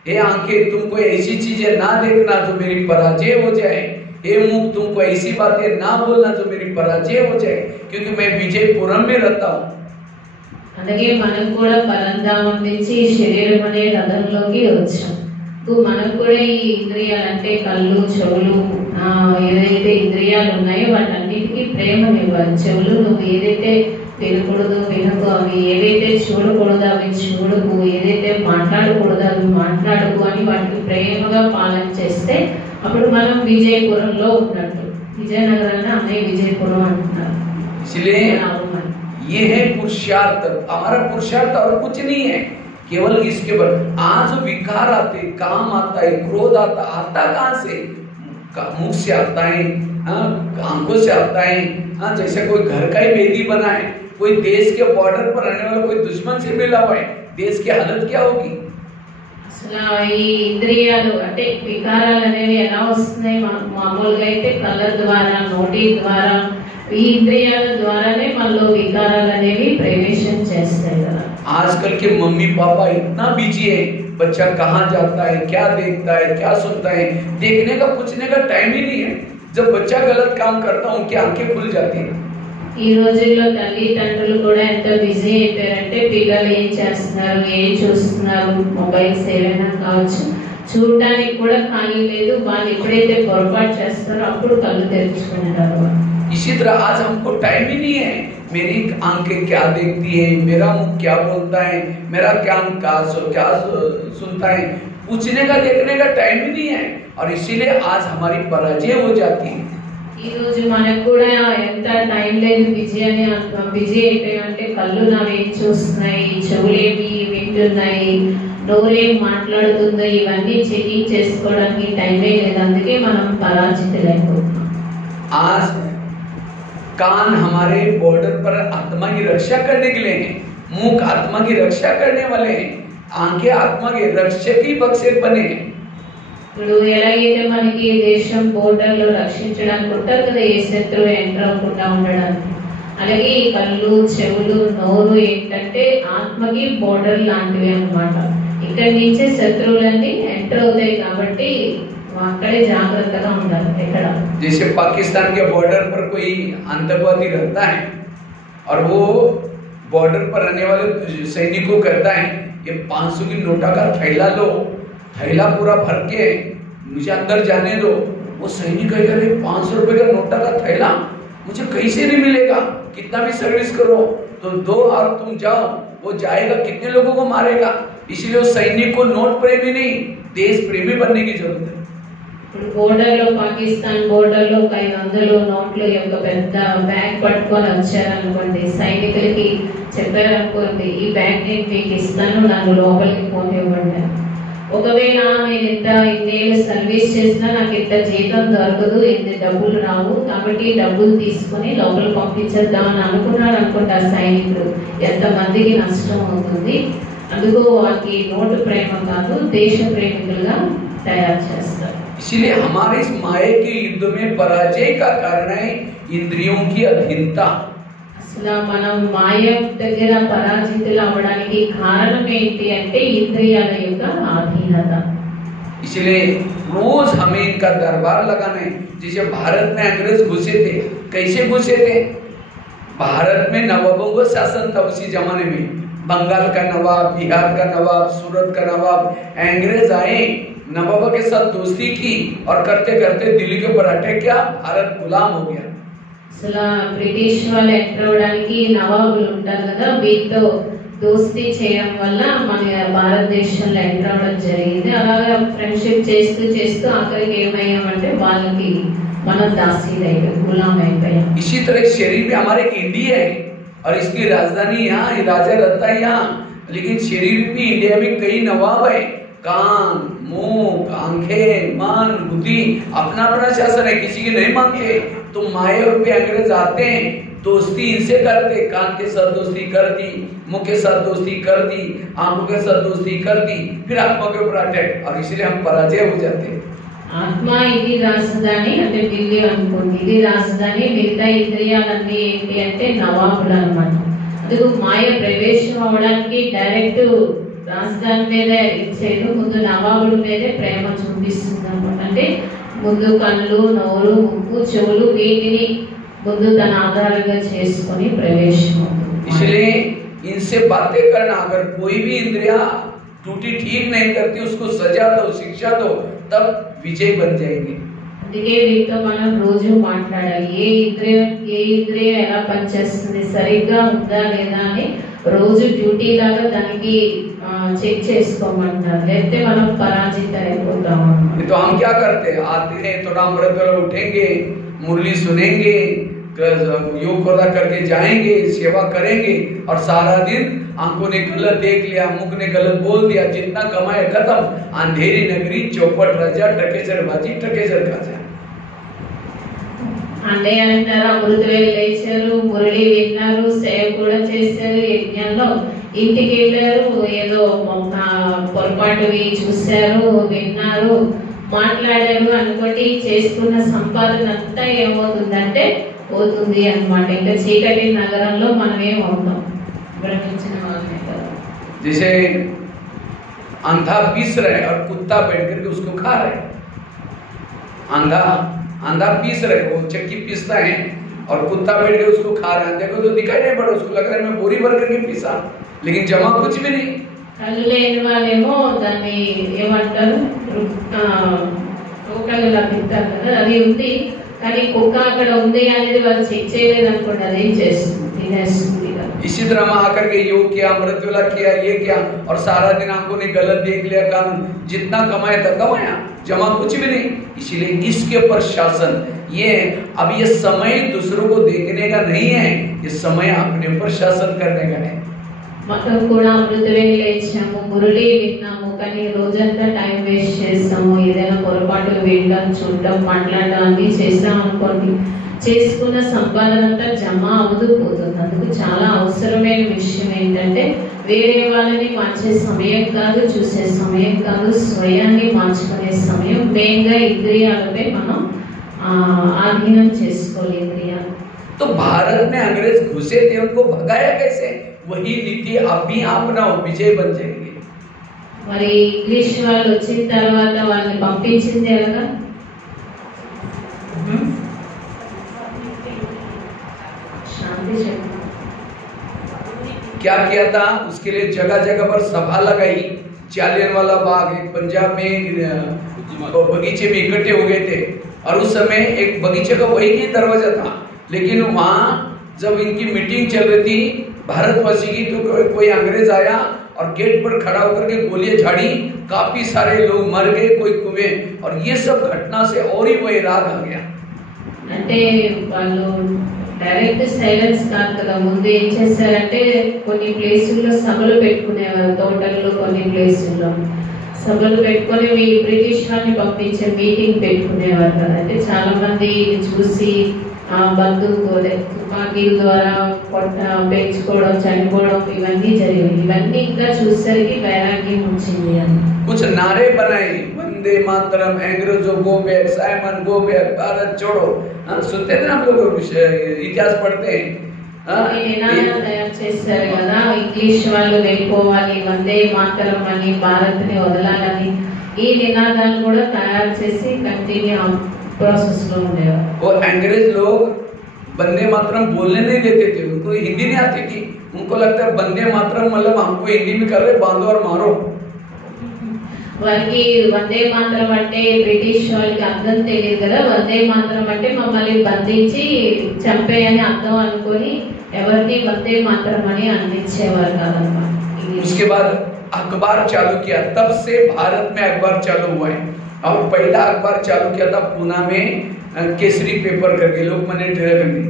हे आंखें, तुमको ऐसी चीजें ना देखना जो मेरी पराजय हो जाए. हे मुख, तुमको ऐसी बातें ना बोलना जो मेरी पराजय हो जाए, क्योंकि मैं विजयपुरम में रहता हूँ. అలాగే మనం కూడా పరంధామం నుంచి శరీరం అనే రథంలోకి వచ్చాం. మనం కూడా ఈ ఇంద్రియాలు అంటే కళ్ళు, చెవులు, ఏదైతే ఇంద్రియాలు ఉన్నాయో వాటన్నిటికీ ప్రేమనివ్వాలి. చెవులు నువ్వు ఏదైతే వినకూడదు వినకు, అవి ఏదైతే చూడకూడదు అవి చూడకు, ఏదైతే మాట్లాడకూడదు అవి మాట్లాడకు అని వాటికి ప్రేమగా పాలన చేస్తే అప్పుడు మనం విజయపురంలో ఉన్నట్టు. విజయనగరాన్ని అన్నయ్య విజయపురం అంటున్నారు. ये है पुरुषार्थ. हमारा पुरुषार्थ और कुछ नहीं है, केवल इसके पर. आज विकार आते, काम आता है, क्रोध आता कहां से? मुख से आता है, आंखों से आता है. जैसे कोई घर का ही बेदी बना है, कोई देश के बॉर्डर पर रहने वाला कोई दुश्मन से मिला हुआ है, देश की हालत क्या होगी? అసలు ఈ ఇంద్రియాలు అంటే వికారాలు అనేవి ఎలా వస్తున్నాయి? మామూలుగా అయితే కళ్ళ ద్వారా, నోటి ద్వారా, ఈ ఇంద్రియాల ద్వారానే మనలో వికారాలు అనేవి ప్రవేశం చేస్తాయి కదా. आजकल के मम्मी पापा इतना बिजी है, बच्चा कहाँ जाता है, क्या देखता है, क्या सुनता है, देखने का पूछने का टाइम ही नहीं है. जब बच्चा गलत काम करता है उनकी आंखें खुल जाती है. ఈ రోజుల్లో తల్లిదండ్రులు కూడా ఎంత బిజీ అయిపోయారంటే పిల్లలు ఏం చేస్తున్నారు, ఏం చూస్తున్నారు, మొబైల్స్ ఏమైనా కావచ్చు, చూడడానికి కూడా ఖాళీ లేదు. వాళ్ళు ఎప్పుడైతే పొరపాటు చేస్తారో అప్పుడు కళ్ళు తెరుచుకుంటారు. इसी तरह आज हमको टाइम ही नहीं है. मेरी आंखें क्या देखती है, मेरा मुख क्या बोलता है, मेरा कान क्या सुनता है, पूछने का देखने का टाइम ही नहीं है. और इसीलिए आज हमारी पराजय हो जाती है. ఈ రోజు మనకు కూడా ఎంత టైం లేదు, బిజీ అయిపోయామంటే కళ్ళు నావేం చూస్తున్నాయి, చెవులేమి వింటున్నాయి, నోరేం మాట్లాడుతుందో ఇవన్నీ చెకింగ్ చేసుకోవడానికి టైమే లేదు. అందుకే మనం పరాజితులైపోతున్నాం. आज कान हमारे बॉर्डर पर आत्मा की रक्षा करने के लिए हैं, मुख आत्मा की रक्षा करने वाले हैं, आंखें आत्मा के रक्षक ही बक्से बने हैं. ఇప్పుడు ఎలాగైతే మనకి దేశం బోర్డర్లో రక్షించడానికి ఉంటారు కదా, ఏ శత్రువు ఎంటర్ అవ్వకుండా ఉండడానికి, అలాగే ఈ కళ్ళు, చెవులు, నోరు ఏంటంటే ఆత్మకి బోర్డర్ లాంటివి అన్నమాట. ఇక్కడి నుంచే శత్రువులన్నీ ఎంటర్ అవుతాయి కాబట్టి అక్కడే జాగ్రత్తగా ఉండాలి. ఎక్కడ जैसे पाकिस्तान के बॉर्डर पर कोई आतंकवादी रहता है और वो बॉर्डर पर रहने वाले सैनिकों को कहता है ये 500 की नोटा का थैला लो, थैला पूरा भर के मुझे अंदर जाने दो. वो सैनिक कहेगा 500 रुपए का नोटा का थैला मुझे कैसे नहीं मिलेगा, कितना भी सर्विस करो तो दो और तुम जाओ. वो जाएगा, कितने लोगों को मारेगा. इसलिए उस सैनिक को नोट प्रेमी नहीं, देश प्रेमी बनने की जरूरत है. బోర్డర్లో పాకిస్తాన్ బోర్డర్లో 500 నోట్ల యొక్క పెద్ద బ్యాగ్ పట్టుకొని వచ్చారనుకోండి, సైనికులకి చెప్పారనుకోండి ఈ బ్యాగ్ నేను మీకు ఇస్తాను, నన్ను లోపలికి పోనివ్వండి. ఒకవేళ నేను ఇన్నేళ్ళు సర్వీస్ చేసినా నాకు ఇంత జీతం దొరకదు, ఇంత డబ్బులు రావు, కాబట్టి డబ్బులు తీసుకొని లోపల పంపించేద్దామని అనుకున్నాడు అనుకుంటా సైనికుడు. ఎంతమందికి నష్టం అవుతుంది. అందుకు వాళ్ళకి నోటు ప్రేమ కాదు, దేశ ప్రేమికులుగా తయారు చేస్తారు. इसलिए हमारे इस माया के युद्ध में पराजय का कारण है इंद्रियों की अधीनता। అసలు మనం మాయ దగ్గర పరాజితులు అవడానికి కారణం ఏంటి అంటే ఇంద్రియాల యొక్క ఆధీనత. इसलिए रोज हमें इनका दरबार लगाना है। जैसे भारत में अंग्रेज घुसे थे, कैसे घुसे थे? भारत में नवाबों का शासन था उसी जमाने में। बंगाल का नवाब, बिहार का नवाब, सूरत का नवाब, अंग्रेज आए, नवाब के साथ दोस्ती की और करते करते दिल्ली के ऊपर अटैक किया, भारत गुलाम हो गया। అసలు బ్రిటిష్ వాళ్ళు ఎంటర్ అవడానికి నవాబులు ఉంటారు కదా, వీటితో దోస్తీ చేయడం వల్ల మన భారతదేశంలో ఎంటర్ అవడం జరిగింది. అలాగా ఫ్రెండ్షిప్ చేస్తూ చేస్తూ ఆఖరికి ఏమయ్యామంటే వాళ్ళకి మనం దాసీలయ్యాం, గులాం అయిపోయాం. इसी तरह शरीर में हमारे एक इंडिया है और इसकी राजधानी यहाँ, राजा रहता है यहाँ, लेकिन शरीर भी इंडिया में कई नवाब है। कान, मुंह, आंखें, मन, बुद्धि अपना अपना शासन है, किसी की नहीं मानते। तो माया रूप में अंग्रेज आते हैं, दोस्ती इनसे करते, कान के साथ दोस्ती कर दी, मुंह के साथ दोस्ती कर दी, आंखों के साथ दोस्ती कर दी, फिर आत्मा के ऊपर अटैक, और इसलिए हम पराजय हो जाते हैं। ఆత్మ ఇది రాజధాని అంటే ఢిల్లీ అనుకోండి, ఇది రాజధాని. మిగతా ఇంద్రియాలన్నీ ఏంటి అంటే నవాబులు అన్నమాట. అందుకు మాయ ప్రవేశం అవడానికి డైరెక్ట్ రాజధాని మీద ఇచ్చేది, ముందు నవాబుల మీదే ప్రేమ చూపిస్తుంది అనమాట. అంటే ముందు కళ్ళు, నోరు, ముక్కు, చెవులు వీటిని ముందు తన ఆధారంగా చేసుకొని ప్రవేశం అవుతుంది. इसलिए इनसे बातें करना, अगर कोई भी इंद्रिया टूटी ठीक नहीं करती, उसको सजा दो, शिक्षा दो, तब विजय बन जाएगी। అందుకే వీటితో మనం రోజు మాట్లాడాలి. ఏ ఇంద్రియం ఎలా పనిచేస్తుంది, సరిగ్గా ఉందా లేదా అని రోజు డ్యూటీ లాగా దానికి చెక్ చేసుకోమంటారు. లేకపోతే మనం పరాజిత అయిపోతాం. तो हम क्या करते हैं, आते हैं थोड़ा अमृत उठेंगे, मुरली सुनेंगे, योग करके जाएंगे, सेवा करेंगे, और सारा दिन आंखों ने गलत देख लिया, मुख ने गलत बोल दिया, जितना कमाए खत्म, अंधेरी नगरी, चौपट राजा, टकेसर बाजी, टकेसर खाजा। అంటే అంటారు అమృతవేళ లేచారు, మురళి విన్నారు, సేవ కూడా చేశారు, యజ్ఞంలో ఇంటికి వెళ్ళారు, ఏదో పొరపాటువి చూశారు, విన్నారు, మాట్లాడారు అనుకోటి చేసుకున్న సంపాదన అంతా ఏమవుతుందంటే పోతుంది అన్నమాట. ఇంకా చీకటి నగరంలో మనం ఏమవుతాం, భ్రమించిన వాళ్ళే కదా. जैसे अंधा पीस रहे और कुत्ता बैठ करके उसको खा रहे। अंधा पीस रहे, वो चक्की पीसता है और कुत्ता बैठ के उसको खा रहा है। देखो तो दिखाई नहीं पड़ा, उसको लग रहा है मैं बोरी भर करके पीसा, लेकिन जमा कुछ भी नहीं। కళ్ళు లేని వాళ్ళేమో దాన్ని ఏమంటారు, రోకలు లభిస్తారు కదా, అది ఉంది. కానీ కుక్క అక్కడ ఉంది అనేది వాళ్ళు చెక్ చేయలేదు అనుకోండి, అదేం చేస్తుంది, తినేస్తుంది. इसी तरह हम आकर के योग किया, अमृत वेला किया, ये किया, और सारा दिन आंखों ने गलत देख लिया, कानून जितना कमाया था कमाया, जमा कुछ भी नहीं। इसीलिए इसके ऊपर शासन, ये अब ये समय दूसरों को देखने का नहीं है, ये समय अपने ऊपर शासन करने का है। మనం కూడా అమృతవేళ లేచాము, మురళి విన్నాము, కానీ రోజంతా టైం వేస్ట్ చేస్తాము. ఏదైనా పొరపాటు వినడం, చూడటం, మాట్లాడడం అన్ని చేస్తాం అనుకోండి, చేసుకున్న సంపాదన అంతా జమ అవుతూ పోతుంది. అందుకు చాలా అవసరమైన విషయం ఏంటంటే వేరే వాళ్ళని మార్చే సమయం కాదు, చూసే సమయం కాదు, స్వయాన్ని మార్చుకునే సమయం. మెయిన్గా ఇంద్రియాలపై మనం ఆధీనం చేసుకోవాలి ఇంద్రియాలు. तो भारत में अंग्रेज घुसे थे, उनको भगाया कैसे? वही नीति आप भी अपनाओ, विजय बन जाएंगे। మరి ఇంగ్లీష్ వాళ్ళు వచ్చిన తర్వాత వాళ్ళని పంపించింది ఎలాగా? क्या किया था? उसके लिए जगह जगह पर सभा लगाई। जालियनवाला बाग, एक पंजाब में बगीचे में इकट्ठे हो गए थे, और उस समय एक बगीचे का वही ही दरवाजा था, लेकिन वहां जब इनकी मीटिंग चल रही थी भारतवासी की, तो कोई अंग्रेज आया और गेट पर खड़ा होकर के गोलियां झाड़ी, काफी सारे लोग मर गए, कोई कुएं, और ये सब घटना से और ही वही राग आ गया। అంటే వాళ్ళు డైరెక్ట్ సైలెన్స్ కాదు కదా, ముందు ఏం చేశారంటే కొన్ని ప్లేసుల్లో సభలు పెట్టుకునేవారు, తోటల్లో కొన్ని ప్లేసుల్లో సభలు పెట్టుకొని బ్రిటిష్ వాళ్ళని పంపించే మీటింగ్ పెట్టుకునేవారు కదా. అంటే చాలా మంది చూసి తుపాకీల ద్వారా పెంచుకోవడం, చనిపోవడం ఇవన్నీ జరిగాయి. ఇవన్నీ ఇంకా చూసేసరికి వైరాగ్యం వచ్చింది అని कुछ नारे बनाए, वंदे मातरम, अंग्रेजों go back, Simon go back, Bharat छोड़ो। सुनते थे हम लोग, इतिहास पढ़ते हैं। నినాదాలు తయారు చేశారు కదా, ఇంగ్లీష్ వాళ్ళు వెళ్ళిపోవాలి, వందే మాతరం అని, భారత్ ని వదలాలని ఈ నినాదాలు కూడా తయారు చేసి కంటిన్యూ प्रोसेस में ఉండేవారు. और अंग्रेज लोग वंदे मातरम बोलने नहीं देते थे, उनको हिंदी नहीं आती थी। उनको लगता है वंदे मातरम मतलब हमको हिंदी में कर रहे, बांधो और मारो। వారికి వందే మాతరం అంటే బ్రిటిష్ వాళ్ళకి అర్థం తెలియదు కదా, వందే మాతరం అంటే మమ్మల్ని బంధించి చంపేయని అర్థం అనుకొని ఎవరిని వందే మాతరం అని అందించేవారు కాదన్నమాట. उसके बाद अखबार चालू किया, तब से भारत में अखबार चालू हुआ है। और पहला अखबार चालू किया था पूना में, केसरी पेपर करके, लोकमान्य तिलक ने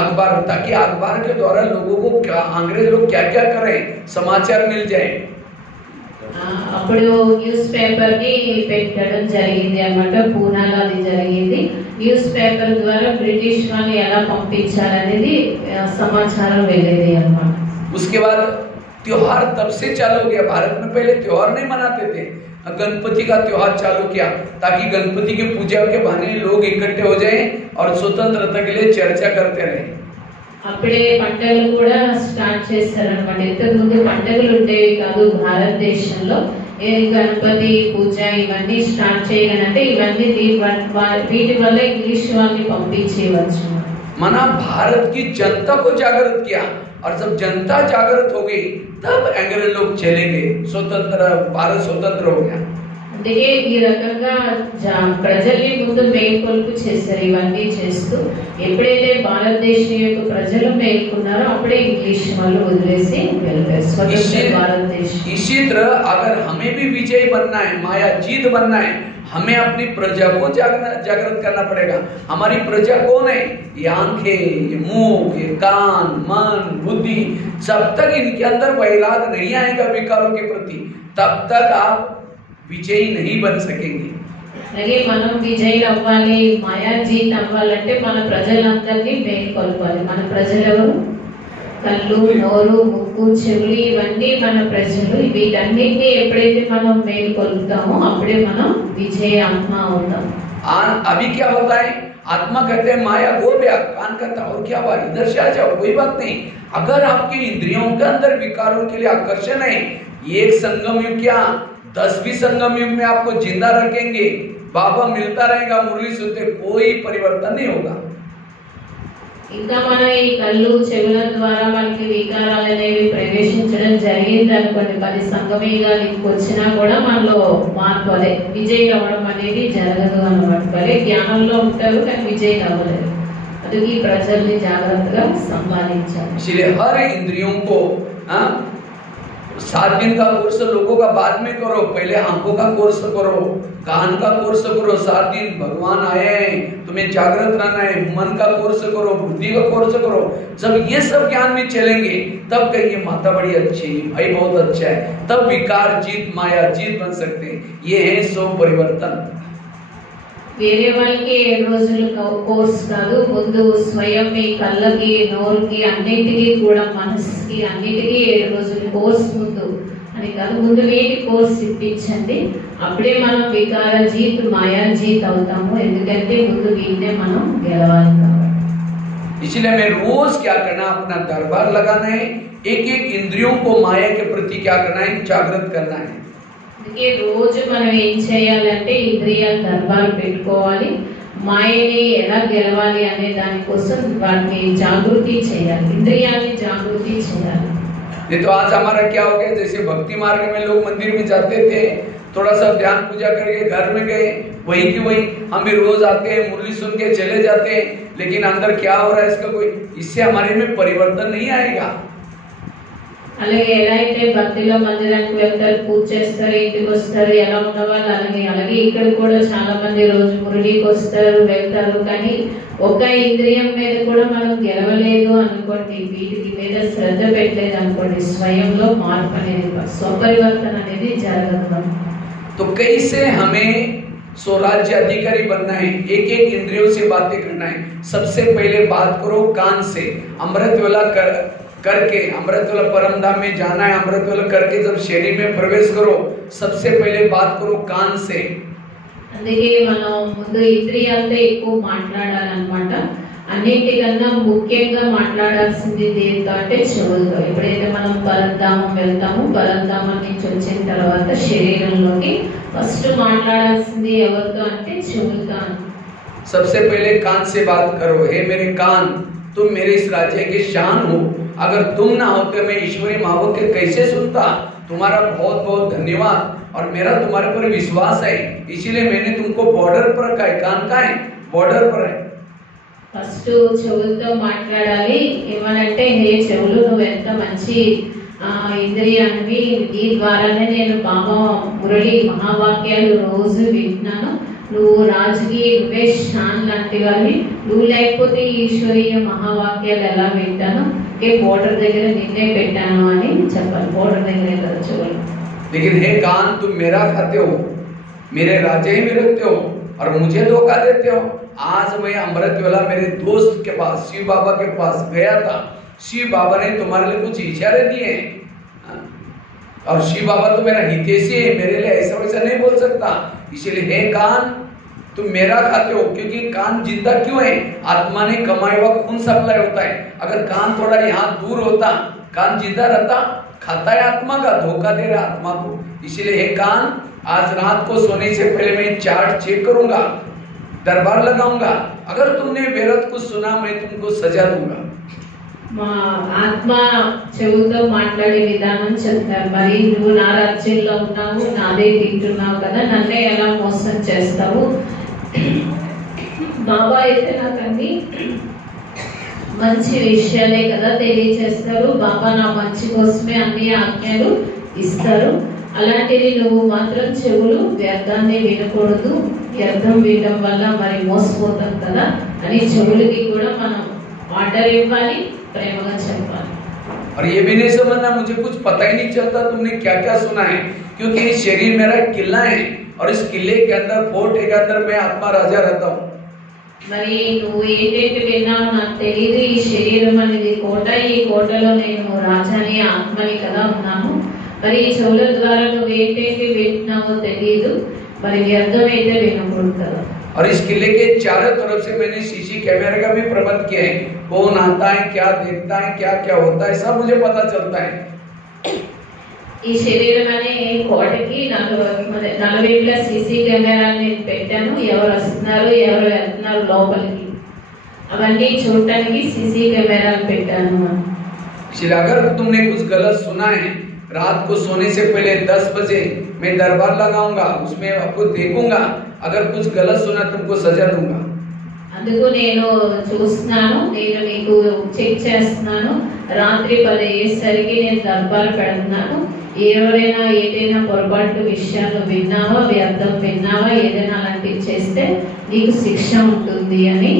अखबार, ताकि अखबार के द्वारा लोगों को क्या अंग्रेज लोग क्या क्या कर रहे हैं समाचार मिल जाए। అప్పుడు న్యూస్ పేపర్ ని పెట్టడం జరిగింది అన్నమాట. పూనాలో అది జరిగింది. న్యూస్ పేపర్ ద్వారా బ్రిటిష్ వాళ్ళు ఎలా పంపించాలనేది సమాచారం వెళ్ళేది అన్నమాట. उसके बाद त्योहार तब से चालू हो गया। भारत में पहले त्योहार नहीं मनाते थे, गणपति का त्योहार चालू किया ताकि गणपति की पूजा के बहाने लोग इकट्ठे हो जाएं और स्वतंत्रता के लिए चर्चा करते रहे। అప్పుడే పండుగలు కూడా స్టార్ట్ చేశారన్నమాట. ఇంతకు ముందు పండుగలు ఉండేవి కాదు భారతదేశంలో. గణపతి పూజ ఇవన్నీ స్టార్ట్ చేయగానంటే ఇవన్నీ వీటి వల్ల ఇంగ్లీష్ వాళ్ళని పంపించేవచ్చు. माना भारत की जनता को जागृत किया, और जब जनता जागृत हो गई तब अंग्रेज लोग चले गए, स्वतंत्र भारत स्वतंत्र हो गया। అందుకే ఈ రకంగా ప్రజల్ని ముందు మేల్కొల్పు చేశారు. ఇవన్నీ చేస్తూ ఎప్పుడైతే భారతదేశం యొక్క ప్రజలు మేల్కొన్నారో అప్పుడే ఇంగ్లీష్ వాళ్ళు వదిలేసి వెళ్ళిపోయారు స్వతంత్ర భారతదేశం. इसी तरह अगर हमें भी विजयी बनना है, माया जीत बनना है, हमें अपनी प्रजा को जागृत करना पड़ेगा। हमारी प्रजा कौन है? ये आंखें, ये मुंह, ये कान, मन, बुद्धि, जब तक इनके अंदर वैराग नहीं आएगा विकारों के प्रति, तब तक आप విజయీ नहीं बन सकेंगे। అలాగే మనం విజయీ అవ్వాలి, మాయా జీత్ అవ్వాలంటే మన ప్రజలందరినీ మేల్కొల్పాలి. మన ప్రజలు ఎవరు? కళ్ళు, నోరు, ముక్కు, చెవులు ఇవన్నీ మన ప్రజలు. వీటన్నిటిని ఎప్పుడైతే మనం మేల్కొల్పుతామో అప్పుడే మనం విజయ ఆత్మ అవుతాం. अभी क्या होता है? आत्मा कहते हैं माया गो गया, कान कहता और क्या हुआ, इधर से आ जाओ, कोई बात नहीं। अगर आपके इंद्रियों के अंदर विकारों के लिए आकर्षण है, एक संगम युग क्या 10 भी संगम युग में आपको जिंदा रखेंगे, बाबा मिलता रहेगा, मुरली सुनते, कोई परिवर्तन नहीं होगा। ఇంకా మన ఈ కళ్ళు చెవుల ద్వారా మనకి వికారాలు అనేవి ప్రవేశించడం జరిగింది అనుకోండి, 10 సంగమేగాలు వచ్చినా కూడా మనలో మార్పు అదే విజయ్ అవ్వడం అనేది జరగదు అన్నమాట. భలే జ్ఞానంలో ఉంటారు కానీ విజయ్ అవ్వలేదు. అందుకే ప్రజల్ని జాగ్రత్తగా సంపాదించాలి. इसलिए हर इंद्रियों को 7 दिन का कोर्स लोगों का बाद में करो, पहले आंखों का कोर्स करो, कान का कोर्स करो। 7 दिन भगवान आए हैं, तुम्हें जागृत रहना है, मन का कोर्स करो, बुद्धि का कोर्स करो। जब ये सब ज्ञान में चलेंगे तब कहेंगे माता बड़ी अच्छी, भाई बहुत अच्छा है, तब विकार जीत, माया जीत बन सकते हैं। ये है सो परिवर्तन। వేరే వాళ్ళకి 7 రోజులు కోర్స్ కాదు, ముందు స్వయం మీ కళ్ళకి, నోరుకి, అన్నిటికీ కూడా మనసుకి అన్నిటికీ 7 రోజులు కోర్స్ ముందు అని కాదు, ముందు వీటి కోర్స్ ఇప్పించండి. అప్పుడే మనం వికార జీత్, మాయా జీత్ అవుతాము. ఎందుకంటే ముందు వీటినే మనం గెలవాలి కాబట్టి. इसलिए हमें रोज क्या करना, अपना दरबार लगाना है, एक एक इंद्रियों को माया के प्रति क्या करना है, जागृत करना है। అందుకే రోజు మనం ఏం చేయాలంటే ఇంద్రియాల దర్బారు పెట్టుకోవాలి, మాయని ఎలా గెలవాలి అనే దానికోసం వాటిని జాగృతి చేయాలి, ఇంద్రియాల్ని జాగృతి చేయాలి. ये तो आज हमारा क्या हो गया, जैसे भक्ति मार्ग में लोग मंदिर में जाते थे, थोड़ा सा ध्यान पूजा करके घर में गए, वही की वही हम भी रोज आते हैं, मुरली सुन के चले जाते हैं, लेकिन अंदर क्या हो रहा है इसका कोई, इससे हमारे में परिवर्तन नहीं आएगा। అలాగే ఎలా అయితే భక్తిలో మందిరానికి వెళ్తారు, పూజ చేస్తారు, ఇంటికి వస్తారు, ఎలా ఉన్నవాళ్ళు అలాగే ఇక్కడ కూడా చాలా మంది రోజు మురళికి వస్తారు, వెళ్తారు, కానీ ఒక ఇంద్రియం మీద కూడా మనం గెలవలేదు అనుకోండి, వీటికి మీద శ్రద్ధ పెట్టలేదు అనుకోండి, స్వయంలో మార్పు అనేది, స్వపరివర్తన అనేది జరగదు. तो कैसे हमें स्वराज्य अधिकारी बनना है, एक एक इंद्रियों से बातें करना है। सबसे पहले बात करो कान से, अमृतवेला करके अमृतवेला परम धाम में जाना है, अमृतवेला करके जब शरीर में प्रवेश करो, सबसे पहले बात करो कान से। అందుకే మనం ముందు ఇంద్రియాలతో ఎక్కువ మాట్లాడాలన్నమాట. అన్నిటికన్నా ముఖ్యంగా మాట్లాడాల్సింది దేనితో అంటే చెవులతో. ఎప్పుడైతే మనం పరంధామం వెళ్తామో, పరంధామం నుంచి వచ్చిన తర్వాత శరీరంలోకి ఫస్ట్ మాట్లాడాల్సింది ఎవరితో అంటే చెవులతో. सबसे पहले कान से बात करो, हे मेरे कान, तुम मेरे इस राज्य के शान हो, अगर तुम ना होते मैं ईश्वरी महावाक्य कैसे सुनता। तुम्हारा बहुत बहुत धन्यवाद और मेरा तुम्हारे पर विश्वास है, इसीलिए मैंने तुमको बॉर्डर पर रखा है। कान का है, बॉर्डर पर है। ఫస్ట్ చెవులతో మాట్లాడాలి. ఏమనంటే, హే చెవులు, నువ్వు ఎంత మంచి ఇంద్రియాన్ని, ఈ ద్వారానే నేను బాబా మురళి మహావాక్యాలు రోజు వింటున్నాను. నువ్వు రాజుకి నువ్వే షాన్ లాంటి వారిని, నువ్వు లేకపోతే ఈశ్వరీయ మహావాక్యాలు ఎలా వింటాను, బోర్డర్ దగ్గర నిన్నే పెట్టాను అని చెప్పాలి. బోర్డర్ దగ్గర కదా చెవులు. लेकिन हे कान, तुम मेरा खाते हो, मेरे राज्य ही में रखते हो और मुझे धोखा देते हो। आज मैं अमृतवेला मेरे दोस्त के पास, शिव बाबा के पास गया था। शिव बाबा ने तुम्हारे लिए कुछ इशारे दिए और शिव बाबा तो मेरा हितैषी है, मेरे लिए ऐसा वैसा नहीं बोल सकता। इसलिए हे कान, तुम मेरा खाते हो, क्योंकि कान जिंदा क्यों है? आत्मा ने कमाया हुआ खून सप्लाई होता है। अगर कान थोड़ा यहाँ दूर होता, कान जिंदा रहता, खाता है आत्मा का, धोखा दे रहा आत्मा को। इसलिए हे कान, आज रात को सोने से पहले मैं चार्ट चेक करूंगा, दरबार लगाऊंगा। अगर तुमने बेरत कुछ सुना, मैं तुमको सजा दूंगा। మా ఆత్మ చెవులతో మాట్లాడే విధానం చెప్తారు. మరి నువ్వు నా రాజ్యంలో ఉన్నావు, నాదే తింటున్నావు కదా, నన్నే ఎలా మోసం చేస్తావు? బాబా అయితే నాకు అన్ని మంచి విషయాలే కదా తెలియజేస్తారు. బాబా నా మంచి కోసమే అన్ని ఆజ్ఞలు ఇస్తారు. అలాంటిది నువ్వు మాత్రం చెవులు వ్యర్థాన్ని వినకూడదు, వ్యర్థం వినడం వల్ల మరి మోసపోతాం కదా అని చెవులకి కూడా మనం ఆర్డర్ ఇవ్వాలి, ప్రేమగా చెప్పాలి. और ये भी नहीं समझना मुझे कुछ पता ही नहीं चलता तुमने क्या क्या सुना है, क्योंकि ये शरीर मेरा किला है और इस किले के अंदर, फोर्ट के अंदर मैं आत्मा राजा रहता हूँ। మరి నువ్వు ఏంటంటే విన్నావు నాకు తెలియదు. ఈ శరీరం అనేది కోట, ఈ కోటలో నేను రాజాని, ఆత్మని కదా ఉన్నాను. మరి ఈ చెవుల ద్వారా నువ్వు ఏంటంటే వింటున్నావో తెలియదు, మరి వ్యర్థం అయితే వినకూడదు కదా. और इस किले के चारों तरफ से मैंने सीसी कैमरे का भी प्रबंध किया है। कौन आता है, क्या देखता है, क्या क्या होता है, सब मुझे पता चलता है। ఈ శరీరం అనే కోటకి 40 సీసీ కెమెరాలు నేను పెట్టాను. ఎవరు వస్తున్నారు, ఎవరు వెళ్తున్నారు లోపలికి, అవన్నీ చూడటానికి సీసీ కెమెరాలు పెట్టాను. इसलिए अगर तुमने कुछ गलत सुना है, रात को सोने से पहले 10 बजे मैं दरबार लगाऊंगा, उसमें आपको देखूंगा। अगर कुछ गलत सुना तुमको सजा दूंगा। అందుకు నేను చూస్తున్నాను, నేను నీకు చెక్ చేస్తున్నాను. రాత్రి 10 అయ్యేసరికి నేను దర్బార్ పెడుతున్నాను. ఎవరైనా ఏదైనా పొరపాటు విషయాలు విన్నావా, వ్యర్థం విన్నావా, ఏదైనా అలాంటివి చేస్తే నీకు శిక్ష ఉంటుంది అని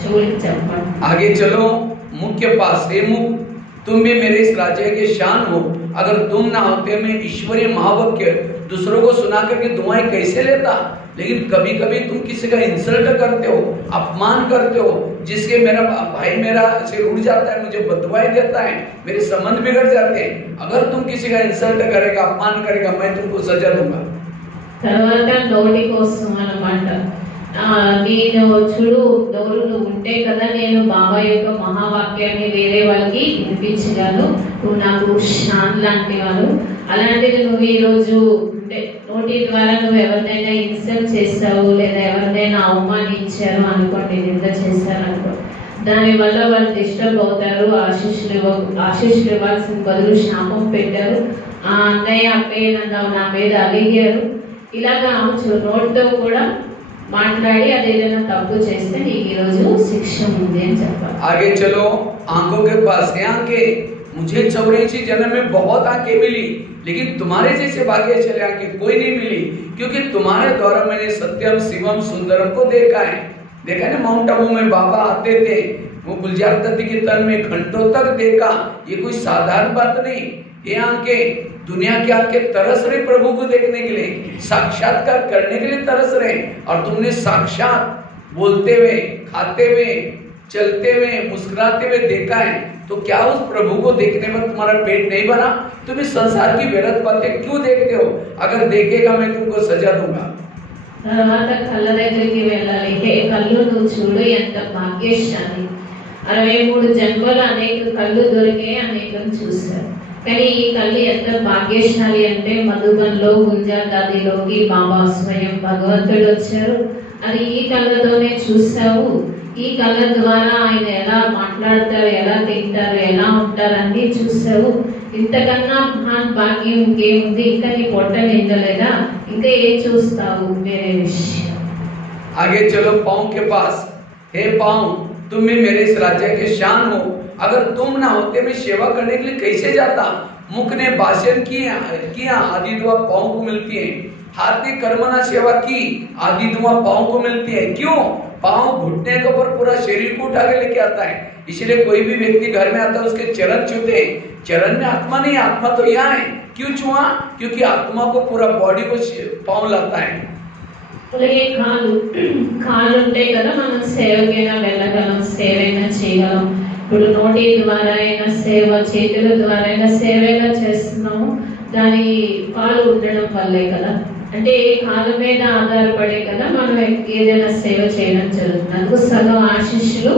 చెవులకు చెప్పండి. आगे चलो मुख्य पास। हे मुख, तुम भी मेरे इस राज्य के शान हो, अगर तुम ना होते मैं ईश्वरीय महावाक्य दूसरों को सुना करके दुआएं कैसे लेता। लेकिन कभी कभी तुम किसी का इंसल्ट करते हो, अपमान करते हो, जिसके मेरा भाई मेरा से उड़ जाता है, मुझे बददुआएं देता है, मेरे संबंध बिगड़ जाते हैं। अगर तुम किसी का इंसल्ट करेगा, अपमान करेगा, मैं तुमको सजा दूंगा। తర్వాత నోటి కోసం అన్నమాట. నేను చూడు, నోరు ఉంటే కదా నేను బాబా యొక్క మహావాక్యాన్ని వేరే వాళ్ళకి వినిపించగలను. నువ్వు నాకు షాన్ లాంటి వాడు. అలాంటిది నువ్వు ఈరోజు నోటి ద్వారా నువ్వు ఎవరినైనా ఇన్సల్ట్ చేస్తావు, లేదా ఎవరినైనా అవమానించారు అనుకోండి, నింద చేశారు అనుకో, దానివల్ల వాళ్ళు డిస్టర్బ్ అవుతారు. ఆశీస్సులు ఇవ్వాల్సిన బదులు శాపం పెట్టారు. ఆ అన్నయ్య అక్కయ్య నా మీద అలిగారు. ఇలాగా నోటితో కూడా మాట్లాడి అదేదైనా తప్పు చేస్తే నీకు ఈ రోజు శిక్ష ఉంది అని చెప్పాలి. आगे चलो आंखों के पास। आंखें, मुझे 84 जन्म में बहुत आंखें मिली, लेकिन तुम्हारे जैसे भाग्य चले आंखें कोई नहीं मिली, क्योंकि तुम्हारे द्वारा मैंने सत्यम शिवम सुंदरम को देखा है। देखा ना, माउंट आबू में बाबा आते थे, वो गुलजार दत्ती के तन में घंटों तक देखा। ये कोई साधारण बात नहीं। ये आंखें दुनिया के आके तरस रहे प्रभु को देखने के लिए, साक्षात्कार करने के लिए तरस रहे, और तुमने साक्षात बोलते हुए, खाते हुए, चलते हुए, मुस्कुराते हुए देखा है, तो क्या उस प्रभु को देखने पर तुम्हारा पेट नहीं भरा? तुम इस संसार की व्यर्थ बातें क्यों देखते हो? अगर देखेगा मैं तुमको सजा दूंगा। తర్వాత కళ్ళ దగ్గరికి వెళ్ళాలి. హే కళ్ళు, నువ్వు చూడు ఎంత భాగ్యశాలి. 63 జన్మలు అనేక కళ్ళు దొరికే అనేకం చూశారు. కానీ ఈ కళ్ళు ఎంత భాగ్యశాలి అంటే మధుబన్లో గుంజాదాదిలోకి బాబా స్వయం భగవంతుడు వచ్చారు. అది ఈ కళ్ళతోనే చూసావు. ఈ కళ్ళ ద్వారా ఆయన ఎలా మాట్లాడతారు, ఎలా తింటారు, ఎలా ఉంటారు అన్ని చూసావు. ఇంతకన్నా మహాన్ భాగ్యం ఇంకేముంది? ఇంకా నీ పొట్ట నిండలేదా? ఇంకా ఏం చూస్తావు? వేరే విషయం. आगे चलो पाँव के पास। हे पाँव, तुम भी मेरे इस राज्य के शान हो। अगर तुम ना होते मैं सेवा करने के लिए कैसे जाता? मुख ने भाषण किया आदि दुआ पाँव को मिलती है। हाथ ने कर्मना सेवा की, आदि दुआ पाँव को मिलती है। क्यों? पाँव घुटने के ऊपर पूरा शरीर को उठा के लेके आता है। इसलिए कोई भी व्यक्ति घर में आता है उसके चरण छूते हैं। चरण में आत्मा नहीं, आत्मा तो यहाँ है। क्यों छुआ? क्योंकि आत्मा को पूरा बॉडी को पाँव लाता है। అలాగే కాళ్ళు ఉంటాయి కదా, మనం సేవకైనా వెళ్ళగలం, సేవైనా చేయగలం. ఇప్పుడు నోటి ద్వారా అయినా సేవ, చేతుల ద్వారా అయినా సేవైనా చేస్తున్నాము. దాని కాళ్ళు ఉండడం వల్లే కదా, అంటే కాళ్ళ మీద ఆధారపడే కదా మనం ఏదైనా సేవ చేయడం జరుగుతుంది. అందుకు సగం ఆశీస్సులు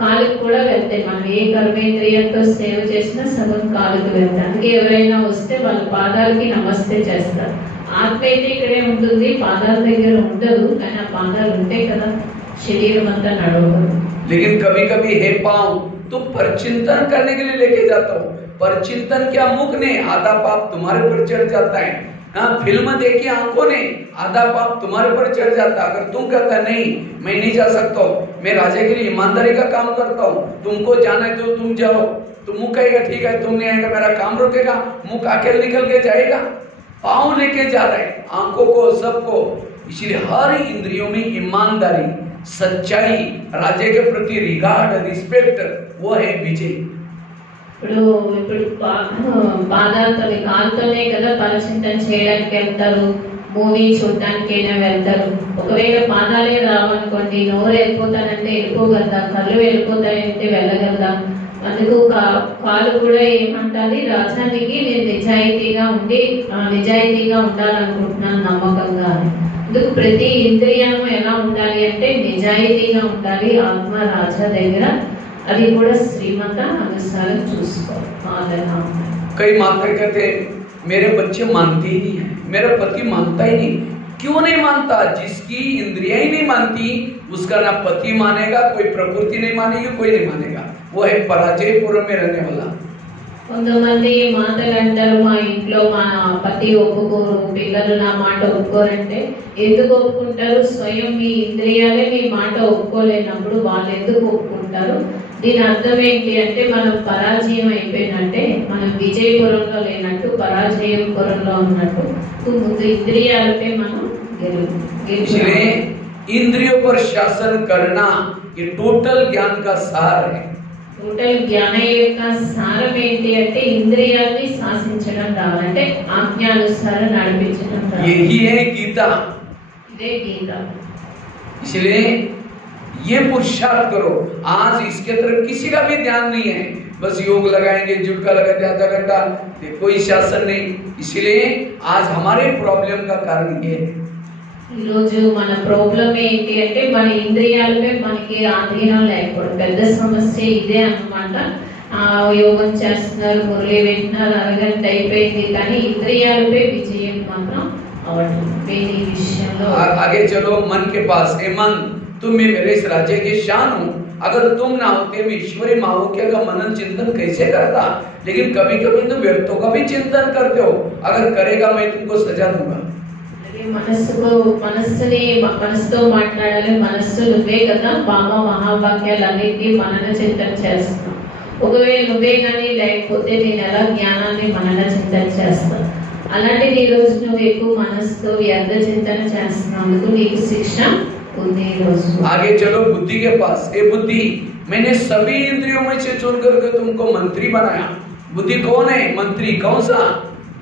కాళ్ళకు కూడా వెళ్తాయి. మనం ఏ కర్మేంద్రియంతో సేవ చేసినా సగం కాళ్ళకు వెళ్తాయి. అందుకే ఎవరైనా వస్తే వాళ్ళ పాదాలకి నమస్తే చేస్తారు. ఆత్మ అయితే ఇక్కడే ఉంటుంది, పాదాల దగ్గర ఉండదు. కానీ ఆ పాదాలు ఉంటాయి కదా, శరీరం అంతా నడవదు. लेकिन कभी कभी हे पाँव, तुम परचिंतन करने के लिए लेके जाता हो। परचिंतन क्या? मुख ने आधा पाप तुम्हारे पर चढ़ जाता है। फिल्म देखी आंखों ने, आधा पाप तुम्हारे पर चढ़ जाता। अगर तुम कहता नहीं मैं नहीं जा सकता हूँ, मैं राजा के लिए ईमानदारी का काम करता हूँ, तुमको जाना है तो तुम जाओ, तो मुख कहेगा ठीक है, तुम नहीं आएगा मेरा काम रुकेगा, मुख अकेले निकल के जाएगा। पाँव लेके जा रहे हैं आंखों को, सबको। इसलिए हर इंद्रियों में ईमानदारी, सच्चाई, राज्य के प्रति रिगार्ड, रिस्पेक्ट, वो है विजय। ఇప్పుడు పాదాలతో, కాలుతోనే కదా పరచింతన చేయడానికి వెళ్తారు, మూవీ చూడటానికైనా వెళ్తారు. ఒకవేళ పాదాలే రావనుకోండి, నోరు వెళ్ళిపోతానంటే వెళ్ళిపోగలదా? కళ్ళు వెళ్ళిపోతాయంటే వెళ్ళగలదా? అందుకు కాలు కూడా ఏమంటారు? రాజానికి నేను నిజాయితీగా ఉండాలనుకుంటున్నాను, నమ్మకంగా. అందుకు ప్రతి ఇంద్రియం ఎలా ఉండాలి అంటే నిజాయితీగా ఉండాలి. ఆత్మ రాజా దగ్గర అది కూడా శ్రీమత అనుసారం చూసుకోవాలి. कई माता कहते मेरे बच्चे मानते ही नहीं है, मेरा पति मानता ही नहीं। क्यों नहीं मानता? जिसकी इंद्रियां ही नहीं मानती उसका ना पति मानेगा, कोई प्रकृति नहीं मानेगी, कोई नहीं मानेगा। वो है पराजयपुरम में रहने वाला। కొంతమంది మాటలు అంటారు, మా ఇంట్లో మా పతి ఒప్పుకోరు, పిల్లలు నా మాట ఒప్పుకోరంటే ఎందుకు ఒప్పుకుంటారు? స్వయం మీ ఇంద్రియాలే మీ మాట ఒప్పుకోలేనప్పుడు వాళ్ళు ఎందుకు ఒప్పుకుంటారు? దీని అర్థం ఏంటి అంటే మనం పరాజయం అయిపోయినట్టే, మనం విజయపురంలో లేనట్టు పరాజయపురంలో ఉన్నట్టు. ముందు ఇంద్రియాలపై మనం इसलिए इंद्रियों पर शासन करना ये टोटल ज्ञान का सार है। టోటల్ జ్ఞానం యొక్క సారం ఏంటి అంటే ఇంద్రియాల్ని శాసించడం రావాలంటే ఆజ్ఞానుసారం నడిపించడం రావాలి. यही है गीता। ఇదే గీత. इसलिए ये पुरुषार्थ करो। आज इसके तरफ किसी का भी ध्यान नहीं है, बस योग लगाएंगे, जुटका लगाते आधा घंटा, कोई शासन नहीं। इसलिए आज हमारे प्रॉब्लम का कारण ये है। ఈరోజు మన ప్రాబ్లం ఏంటి అంటే మన ఇంద్రియాలపై మనకి ఆధీనం లేకపోవడం. పెద్ద సమస్య ఇదే అన్నమాట. యోగం చేస్తున్నారు, మురళి వింటున్నారు, అరగంట అయిపోయింది, కానీ ఇంద్రియాలపై విజయం మాత్రం అవడం లేదు ఈ విషయంలో. आगे चलो मन के पास। हे मन, तुम भी मेरे इस राज्य के शान हो। अगर तुम ना होते मैं ईश्वरी मावोक्य का मनन चिंतन कैसे करता? लेकिन कभी कभी तो व्यर्थों का भी चिंतन करते हो। अगर करेगा मैं तुमको सजा दूंगा। మనస్సుతో మాట్లాడాలి. మనస్సు నువ్వే కదా, బాబా మహావాక్యాలన్నింటినీ మనన చింతన చేస్తాం. ఒకవేళ నువ్వే కానీ లేకపోతే నేను ఎలా జ్ఞానాన్ని మనన చింతన చేస్తాను? అలాంటిది ఈ రోజు నువ్వు ఎక్కువ మనస్సుతో వ్యర్థ చింతన చేస్తున్నందుకు నీకు శిక్ష ఉంది ఈ రోజు. आगे चलो बुद्धि के पास। हे बुद्धि, मैंने सभी इंद्रियों में से चुन करके तुमको मंत्री बनाया। बुद्धि कौन है? मंत्री। कौन सा?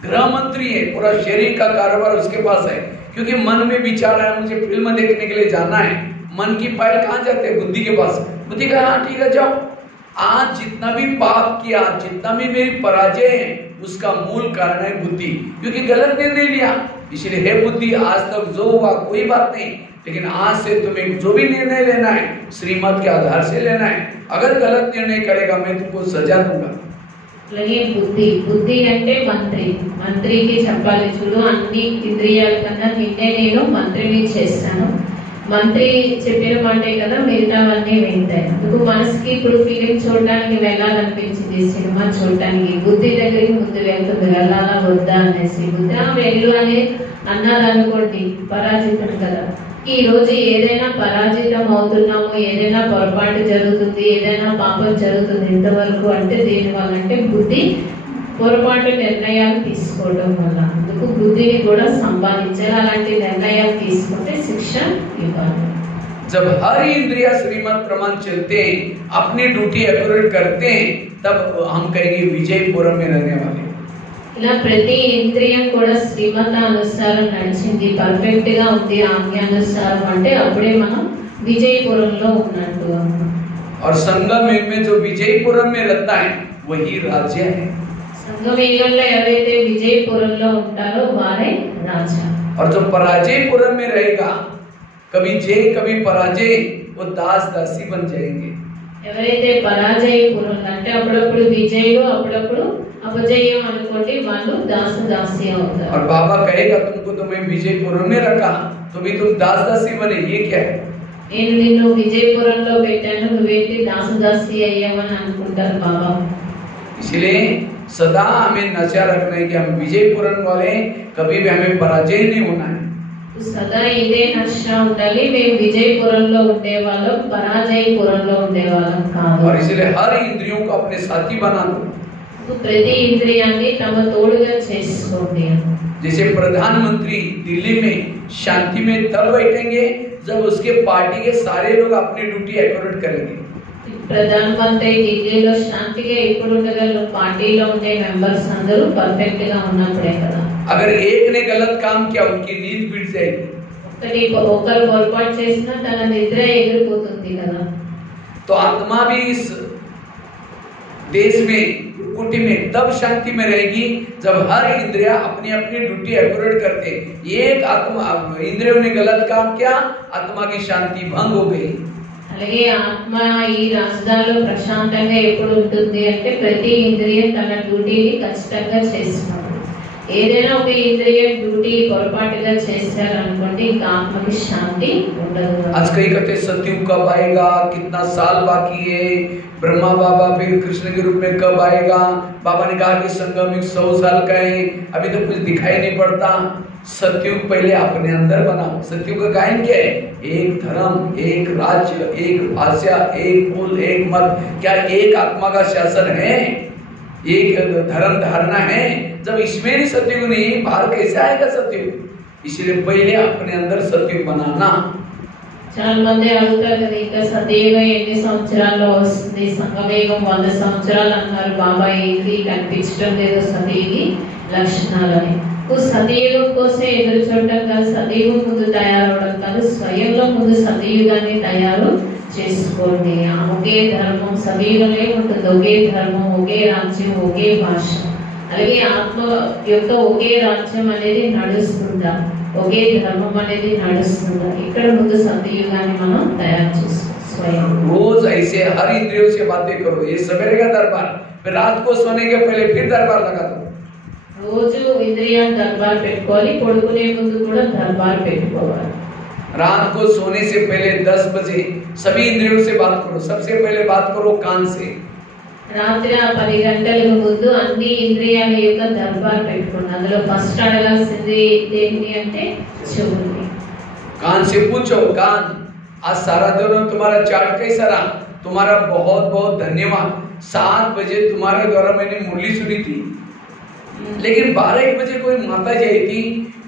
गृह मंत्री है, पूरा शरीर का कारोबार उसके पास है, क्योंकि मन में विचार है मुझे फिल्म देखने के लिए जाना है, मन की फाइल कहाँ जाते हैं? बुद्धि के पास। बुद्धि कहा हाँ ठीक है जाओ। आज जितना भी पाप किया, जितना भी मेरी पराजय है, उसका मूल कारण है बुद्धि, क्योंकि गलत निर्णय लिया। इसलिए हे बुद्धि, आज तक जो हुआ कोई बात नहीं, लेकिन आज से तुम्हें जो भी निर्णय लेना है श्रीमत के आधार से लेना है। अगर गलत निर्णय करेगा मैं तुमको सजा दूंगा। అలాగే బుద్ధి అంటే మంత్రికి చెప్పాలి, చూడు అన్ని ఇంద్రియాల కన్నా నిన్నే నేను మంత్రిని చేస్తాను, మంత్రి చెప్పిన మాటే కదా మిగతావన్నీ వింటాయి. అందుకు మనసుకి ఇప్పుడు ఫిలిం చూడడానికి వెళ్ళాలనిపించింది, సినిమా చూడటానికి, బుద్ధి దగ్గరికి ముందు వెళ్తుంది వెళ్ళాలా వద్దా అనేసి. బుద్ధి వెళ్ళు అని అన్నారు అనుకోండి, పరాజితం కదా. ఈ రోజు ఏదైనా పరాజితం అవుతున్నాము, ఏదైనా పొరపాటు జరుగుతుంది, ఏదైనా పాపం జరుగుతుంది ఇంతవరకు అంటే దేని వల్ల అంటే బుద్ధి పొరపాటు నిర్ణయాలు తీసుకోవడం వల్ల. అందుకు బుద్ధిని కూడా సంపాదించాలి, అలాంటి నిర్ణయాలు తీసుకుంటే శిక్ష ఇవ్వాలి. जब हर इंद्रिया श्रीमत प्रमाण चलते हैं, अपनी ड्यूटी एक्यूरेट करते हैं, तब हम कहेंगे विजयपुरम में रहने वाले। ఇలా ప్రతి ఇంద్రియం కూడా శ్రీమతానుసారం నడిచింది, పర్ఫెక్ట్ గా ఉంది, ఆజ్ఞానుసారం అంటే అప్పుడే మనం విజయపురంలో ఉన్నట్టు. और संगम में जो विजयपुरम में रहता है वही राज्य है। సంగమేయంలో ఎవరైతే విజయపురంలో ఉంటారో వారే రాజా. और जो पराजयपुरम में रहेगा, कभी जय कभी पराजय, वो दास दासी बन जाएंगे। ఎవరైతే పరాజయపురంలో అంటే అప్పుడప్పుడు విజయులు అప్పుడప్పుడు అపజయం అనుకోండి, వాళ్ళు దాసు దాసి అవుతారు. और बाबा कहेगा तुमको तो मैं विजयपुरम में रखा, तो भी तुम दास दासी बने, ये क्या है? నేను నిన్ను విజయపురంలో పెట్టాను, నువ్వేంటి దాసు దాసి అయ్యావని అనుకుంటారు బాబా. इसलिए सदा हमें नशा रखना है कि हम विजयपुरम वाले, कभी भी हमें पराजय नहीं होना है। సదా ఇదే నష ఉండాలి, మేము విజయపురంలో ఉండేవాళ్ళం, పరాజయపురంలో ఉండేవాళ్ళం కాదు. और इसलिए हर इंद्रियों को अपने साथी बना दो। ప్రతి ఇంద్రియాన్ని తమ తోడుగా చేసుకోండి. जैसे प्रधानमंत्री दिल्ली में शांति में तब बैठेंगे जब उसके पार्टी के सारे लोग अपनी ड्यूटी एक्यूरेट करेंगे। ప్రధానమంత్రి ఢిల్లీలో శాంతిగా ఎప్పుడు ఉండగలరు? పార్టీలో ఉండే మెంబర్స్ అందరూ పర్ఫెక్ట్ గా ఉన్నప్పుడే కదా. अगर एक ने गलत काम किया उनकी नींद बीत जाएगी। ఒకరు పొరపాటు చేసినా తన నిద్ర ఎగిరిపోతుంది కదా. तो आत्मा भी इस देश में कुटी में तब शांति में रहेगी जब हर इंद्रिया अपनी अपनी ड्यूटी एक्यूरेट करते। एक आत्मा इंद्रियों ने गलत काम किया, आत्मा की शांति भंग हो गई। అలాగే ఆత్మ ఈ రాజధానిలో ప్రశాంతంగా ఎప్పుడు ఉంటుంది అంటే ప్రతి ఇంద్రియం తన డ్యూటీని ఖచ్చితంగా చేస్తున్నారు. ఏదైనా ఒక ఇంద్రియం డ్యూటీ పొరపాటుగా చేశారనుకోండి, ఇంకా ఆత్మకి శాంతి ఉండదు. आज कई कहते सतयुग कब आएगा, कितना साल बाकी है, ब्रह्मा बाबा फिर कृष्ण के रूप में कब आएगा। बाबा ने कहा कि संगम 100 साल का है, अभी तो कुछ दिखाई नहीं पड़ता। सतयुग पहले अपने अंदर बनाओ। सतयुग का गायन क्या है? एक धर्म, एक राज्य, एक भाषा, एक कुल, एक मत। क्या एक आत्मा का शासन है? एक धर्म धारणा है? जब इसमें नहीं सतयुग नहीं, बाहर कैसे आएगा सतयुग? इसलिए पहले अपने अंदर सतयुग बनाना। చాలా మంది అడుగుతారు కదా, ఇంకా సతయుగం ఎన్ని సంవత్సరాల్లో వస్తుంది? సంగమయుగం 100 సంవత్సరాలు అన్నారు బాబా, ఇది కనిపించడం లేదు సతయుగి లక్షణాలని. సతయుగం కోసం ఎదురు చూడటం కాదు, సతయుగం ముందు తయారవడం కాదు, స్వయంలో ముందు సతయుగాన్ని తయారు చేసుకోండి. ఒకే ధర్మం సతయుగంలో ఉంటుంది, ఒకే ధర్మం, ఒకే రాజ్యం, ఒకే భాష. అలాగే ఆత్మ యొక్క ఒకే రాజ్యం అనేది నడుస్తుందా, ఒకే ధర్మం అనేది నడుస్తుందా, ఇక్కడ ముందు సతయుగాన్ని మనం తయారు చేసుకోవాలి స్వయం. रोज ऐसे हर इंद्रियों से बातें करो। ये सवेरे का दरबार, फिर रात को सोने के पहले फिर दरबार लगा दो। రోజు ఇంద్రియాలు దర్బార్ పెట్టుకోవాలి, పడుకునే ముందు కూడా దర్బార్ పెట్టుకోవాలి. रात को सोने से पहले 10 बजे सभी इंद्रियों से बात करो। सबसे पहले बात करो कान से। రాత్రి 10 గంటలకు ముందు అన్ని ఇంద్రియాల యొక్క దర్బార్ పెట్టుకోండి. అందులో ఫస్ట్ అడగాల్సింది దేన్ని అంటే చెవుని. कान से पूछो, कान आज सारा दिन तुम्हारा चार्ट कैसा रहा? तुम्हारा बहुत बहुत धन्यवाद। 7 बजे तुम्हारे द्वारा मैंने मुरली सुनी थी, लेकिन 12-1 बजे कोई माता जी आई थी,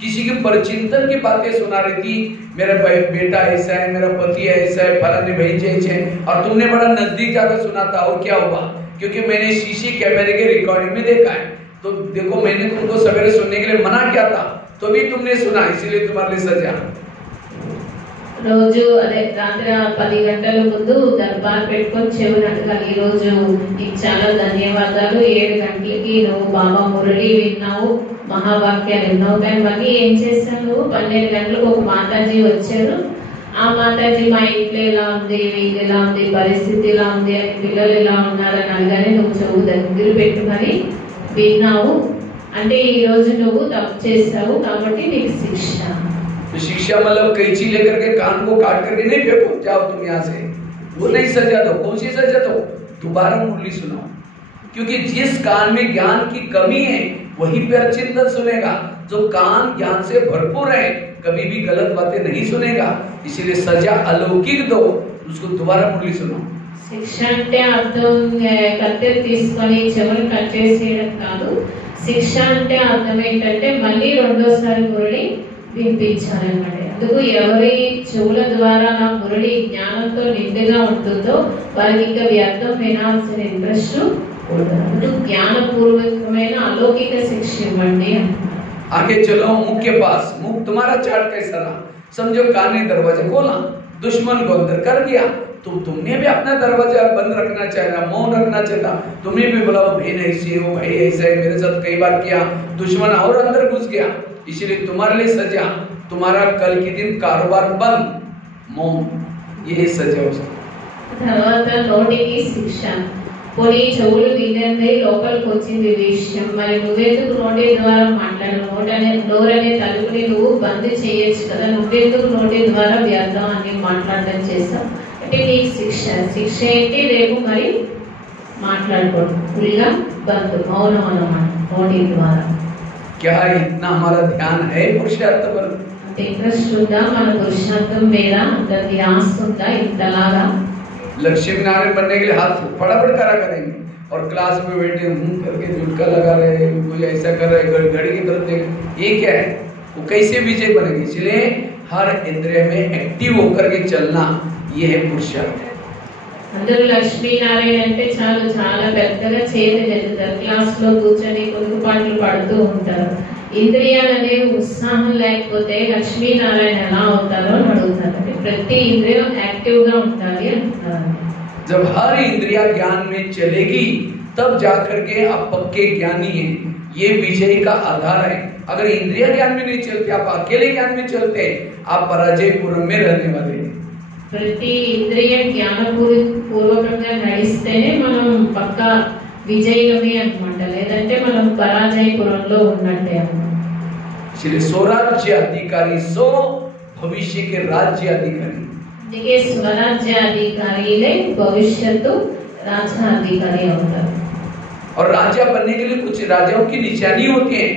किसी के परचिंतन की बातें सुना रही थी। मेरा बेटा ऐसा है, मेरा पति ऐसा है, फलाने भाई जैसे है, और तुमने बड़ा नजदीक जाकर सुना था। और क्या हुआ? क्योंकि मैंने शीशे कैमरे के रिकॉर्डिंग में देखा है, तो देखो मैंने तुमको सवेरे सुनने के लिए मना किया था, तो भी तुमने सुना, इसीलिए तुम्हारे लिए सजा। రోజు అదే రాత్రి 10 గంటల ముందు దర్బార్ పెట్టుకొని చెవులు అడగాలి, ఈ రోజు నీకు చాలా ధన్యవాదాలు, 7 గంటలకి నువ్వు బాబా మురళి విన్నావు, మహావాక్యాలు విన్నావు, కానీ మళ్ళీ ఏం చేశావు నువ్వు 12 గంటలకు ఒక మాతాజీ వచ్చారు, ఆ మాతాజీ మా ఇంట్లో ఎలా ఉంది, వీళ్ళు ఎలా ఉంది, పరిస్థితి ఎలా ఉంది అని, పిల్లలు ఎలా ఉన్నారని అనగానే నువ్వు చెవు దగ్గర పెట్టుకొని విన్నావు అంటే ఈ రోజు నువ్వు తప్పు చేసావు కాబట్టి నీకు శిక్ష। शिक्षा मतलब कैंची लेकर के कान को काट करके नहीं फेंको, जाओ तुम यहाँ से, वो नहीं सजा दो। कौन सी सजा दो? दोबारा मुरली सुनाओ, क्योंकि जिस कान में ज्ञान की कमी है वही पर चिंतन सुनेगा, जो कान ज्ञान से भरपूर है कभी भी गलत बातें नहीं सुनेगा, इसीलिए सजा अलौकिक दो, उसको दोबारा मुरली सुनाओ। శిక్ష అంటే అర్థం కత్తెర తీసుకొని చెవులు కట్ చేసేయడం కాదు, శిక్ష అంటే అర్థం ఏంటంటే మళ్ళీ రెండోసారి మురళి వినిపించాలన్నమాట। అందుకు ఎవరి చెవుల ద్వారా నా మురళి జ్ఞానంతో నిండుగా ఉంటుందో వారికి ఇంకా వ్యర్థం వినాల్సిన ఇంట్రెస్ట్ ఉండదు, అందుకు జ్ఞానపూర్వకమైన अलौकिक శిక్ష ఇవ్వండి। आगे चलो मुख के पास। मुख तुम्हारा चाट कैसा रहा? समझो कान ने दरवाजा खोला, दुश्मन को अंदर कर दिया, तो तुमने भी अपना दरवाजा बंद रखना चाहिए, मौन रखना चाहिए, तुमने भी बोला वो बहन ऐसी है, वो भाई ऐसा है, मेरे साथ कई बार किया, दुश्मन और अंदर घुस गया, इसलिए तुम्हारे लिए सजा, तुम्हारा कल के दिन कारोबार बंद, मौन, ये सजा उसकी। తర్వాత నోటికి శిక్ష, పొడి చెవులు వినండి లోపలికి వచ్చింది విషయం, మరి నువ్వెందుకు నోటి ద్వారా మాట్లాడు, నోరనే తలుపుని నువ్వు బంద్ చేయొచ్చు కదా, నువ్వెందుకు నోటి ద్వారా వ్యర్థం అని మాట్లాడడం చేస్తావు అంటే నీకు శిక్ష। శిక్ష ఏంటి? రేపు మరి మాట్లాడకూడదు, ఫుల్గా బంద్, మౌనం అన్నమాట నోటి ద్వారా। क्या इतना हमारा ध्यान है पुरुषार्थ पर? అంటే ఇంట్రెస్ట్ ఉందా మన పురుషార్థం మీద, అంత ధ్యాస ఉందా ఇంతలాగా? लक्ष्मी नारायण बनने के लिए हाथ फटाफट करा करेंगे और क्लास में बैठे करके झुटका लगा रहे, कोई ऐसा कर रहे, घड़ी की तरफ देख, ये क्या है? वो कैसे विजय बनेगी? इसलिए हर इंद्रिय में एक्टिव होकर के चलना, ये है पुरुषार्थ। అందరూ లక్ష్మీనారాయణ అంటే చాలు చాలా పెద్దగా చేతులు ఎత్తుతారు, క్లాస్ లో కూర్చొని కొనుక్కుపాట్లు పడుతూ ఉంటారు, ఇంద్రియాలు అనేవి ఉత్సాహం లేకపోతే లక్ష్మీనారాయణ ఎలా అవుతారో అని అడుగుతారు। అంటే ప్రతి ఇంద్రియం యాక్టివ్ గా ఉండాలి అంటున్నారు। जब हर इंद्रिया ज्ञान में चलेगी तब जाकर के आप पक्के ज्ञानी हैं, ये विजय का आधार है। अगर इंद्रिया ज्ञान में नहीं चलते, आप अकेले ज्ञान में चलते, आप पराजयपुरम में रहने वाले हैं। ప్రతి ఇంద్రియం జ్ఞానపూర్వకంగా నడిస్తేనే మనం పక్కా విజయమే అన్నమాట, లేదంటే మనం పరాజయపురంలో ఉన్నట్టే అన్నమాట। इसलिए स्वराज्य अधिकारी सो भविष्य के राज्य अधिकारी, అందుకే స్వరాజ్య అధికారిలే భవిష్యత్తు రాజ్య అధికారి అవుతారు। और राजा बनने के लिए कुछ राजाओं की निशानी होती है।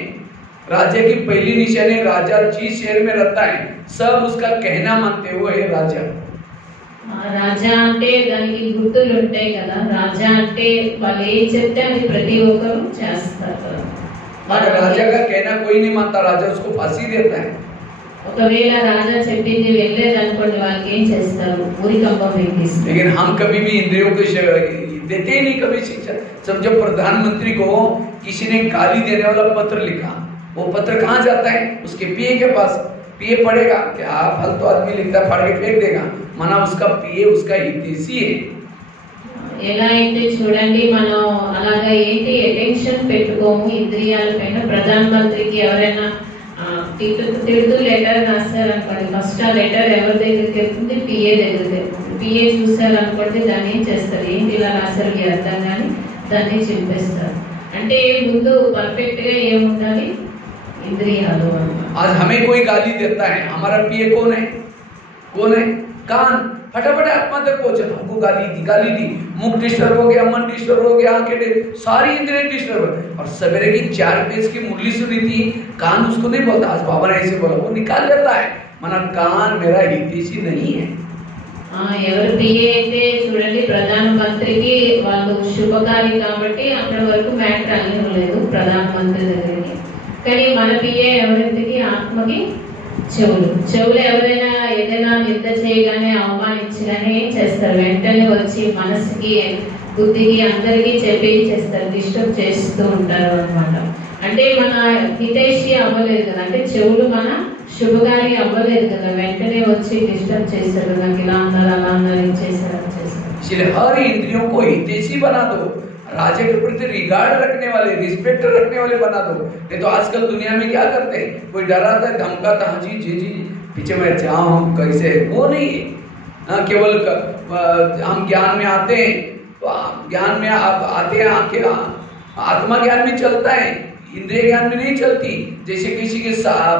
राजा की पहली निशानी, राजा जिस शहर में रहता है सब उसका कहना मानते हुए है राजा। రాజా అంటే దానికి గుర్తులు ఉంటాయి కదా, రాజా అంటే వాళ్ళు ఏం చెప్తే అది ప్రతి ఒక్కరు చేస్తారు కదా। अगर राजा का कहना कोई नहीं मानता, राजा उसको फांसी देता है। ఒకవేళ రాజా చెప్పింది వెళ్ళలేదనుకోండి వాళ్ళకి ఏం చేస్తారు, ఊరికంపం ఎక్కిస్తారు। लेकिन हम कभी भी इंद्रियों को देते ही नहीं कभी शिक्षा। समझो प्रधानमंत्री को किसी ने गाली देने वाला पत्र लिखा, वो पत्र कहाँ जाता है? उसके पीए के पास। पीए पढ़ेगा क्या? फालतू आदमी लिखता है, फाड़ के फेंक देगा, माना उसका पीए उसका हितैषी है। ఎలా అయితే చూడండి మనం అలాగా ఏంటి అటెన్షన్ పెట్టుకోము ఇంద్రియాల పైన। ప్రధానమంత్రికి ఎవరైనా తిడుతూ లెటర్ రాస్తారనుకోండి, ఫస్ట్ ఆ లెటర్ ఎవరి దగ్గరికి వెళ్తుంది? పిఏ దగ్గరికి వెళ్తుంది। పిఏ చూసారనుకోండి దాన్ని ఏం చేస్తారు, ఏంటి ఇలా రాశారు అర్థం కానీ దాన్ని చింపేస్తారు। అంటే ముందు పర్ఫెక్ట్ గా ఏముండాలి? ఇంద్రియాలు। आज हमें कोई गाली देता है, हमारा पीए कौन है? कौन है? कान। फटाफट आत्मा तक पहुंचे, हमको गाली दी, मुख डिस्टर्ब हो गया, मन डिस्टर्ब हो गया, आंखें सारी इंद्रियां डिस्टर्ब है। और सवेरे की 4 पेज की मुरली सुनी थी, कान उसको नहीं बोलता, आज बाबा ने ऐसे बोला, वो निकाल देता है, माना कान मेरा हितैषी नहीं है। ఎవరు పిఏ అయితే చూడండి ప్రధానమంత్రికి వాళ్ళు శుభకారి కాబట్టి అక్కడి వరకు మ్యాటర్ అల్లలేదు ప్రధానమంత్రి దగ్గరికి, కానీ మన పిఏ ఎవరింటికి ఆత్మకి చెవులు ఎవరైనా ఏదైనా నింద చేయగానే అవమానించగానే ఏం చేస్తారు? వెంటనే వచ్చి మనసుకి బుద్ధికి అందరికీ చేస్తారు, డిస్టర్బ్ చేస్తూ ఉంటారు అన్నమాట. అంటే మన హితైషి అవ్వలేదు కదా, అంటే చెవులు మన శుభకారి అవ్వలేదు కదా, వెంటనే వచ్చి డిస్టర్బ్ చేశారు, నాకు ఇలా అన్నారు అలా అన్నారు చేశారు. इसलिए हर इंद्रियों को हितैषी बना दो, राजा के प्रति रिगार्ड रखने वाले, रिस्पेक्ट रखने वाले बना दो। नहीं तो आजकल दुनिया में क्या करते हैं, कोई डराता है, धमकाता, हाँ जी जी जी पीछे मैं जाऊं हम कैसे, वो नहीं है। केवल हम ज्ञान में आते हैं, तो ज्ञान में आते हैं आके आत्मा ज्ञान में चलता है, इंद्रिय ज्ञान में नहीं चलती। जैसे किसी के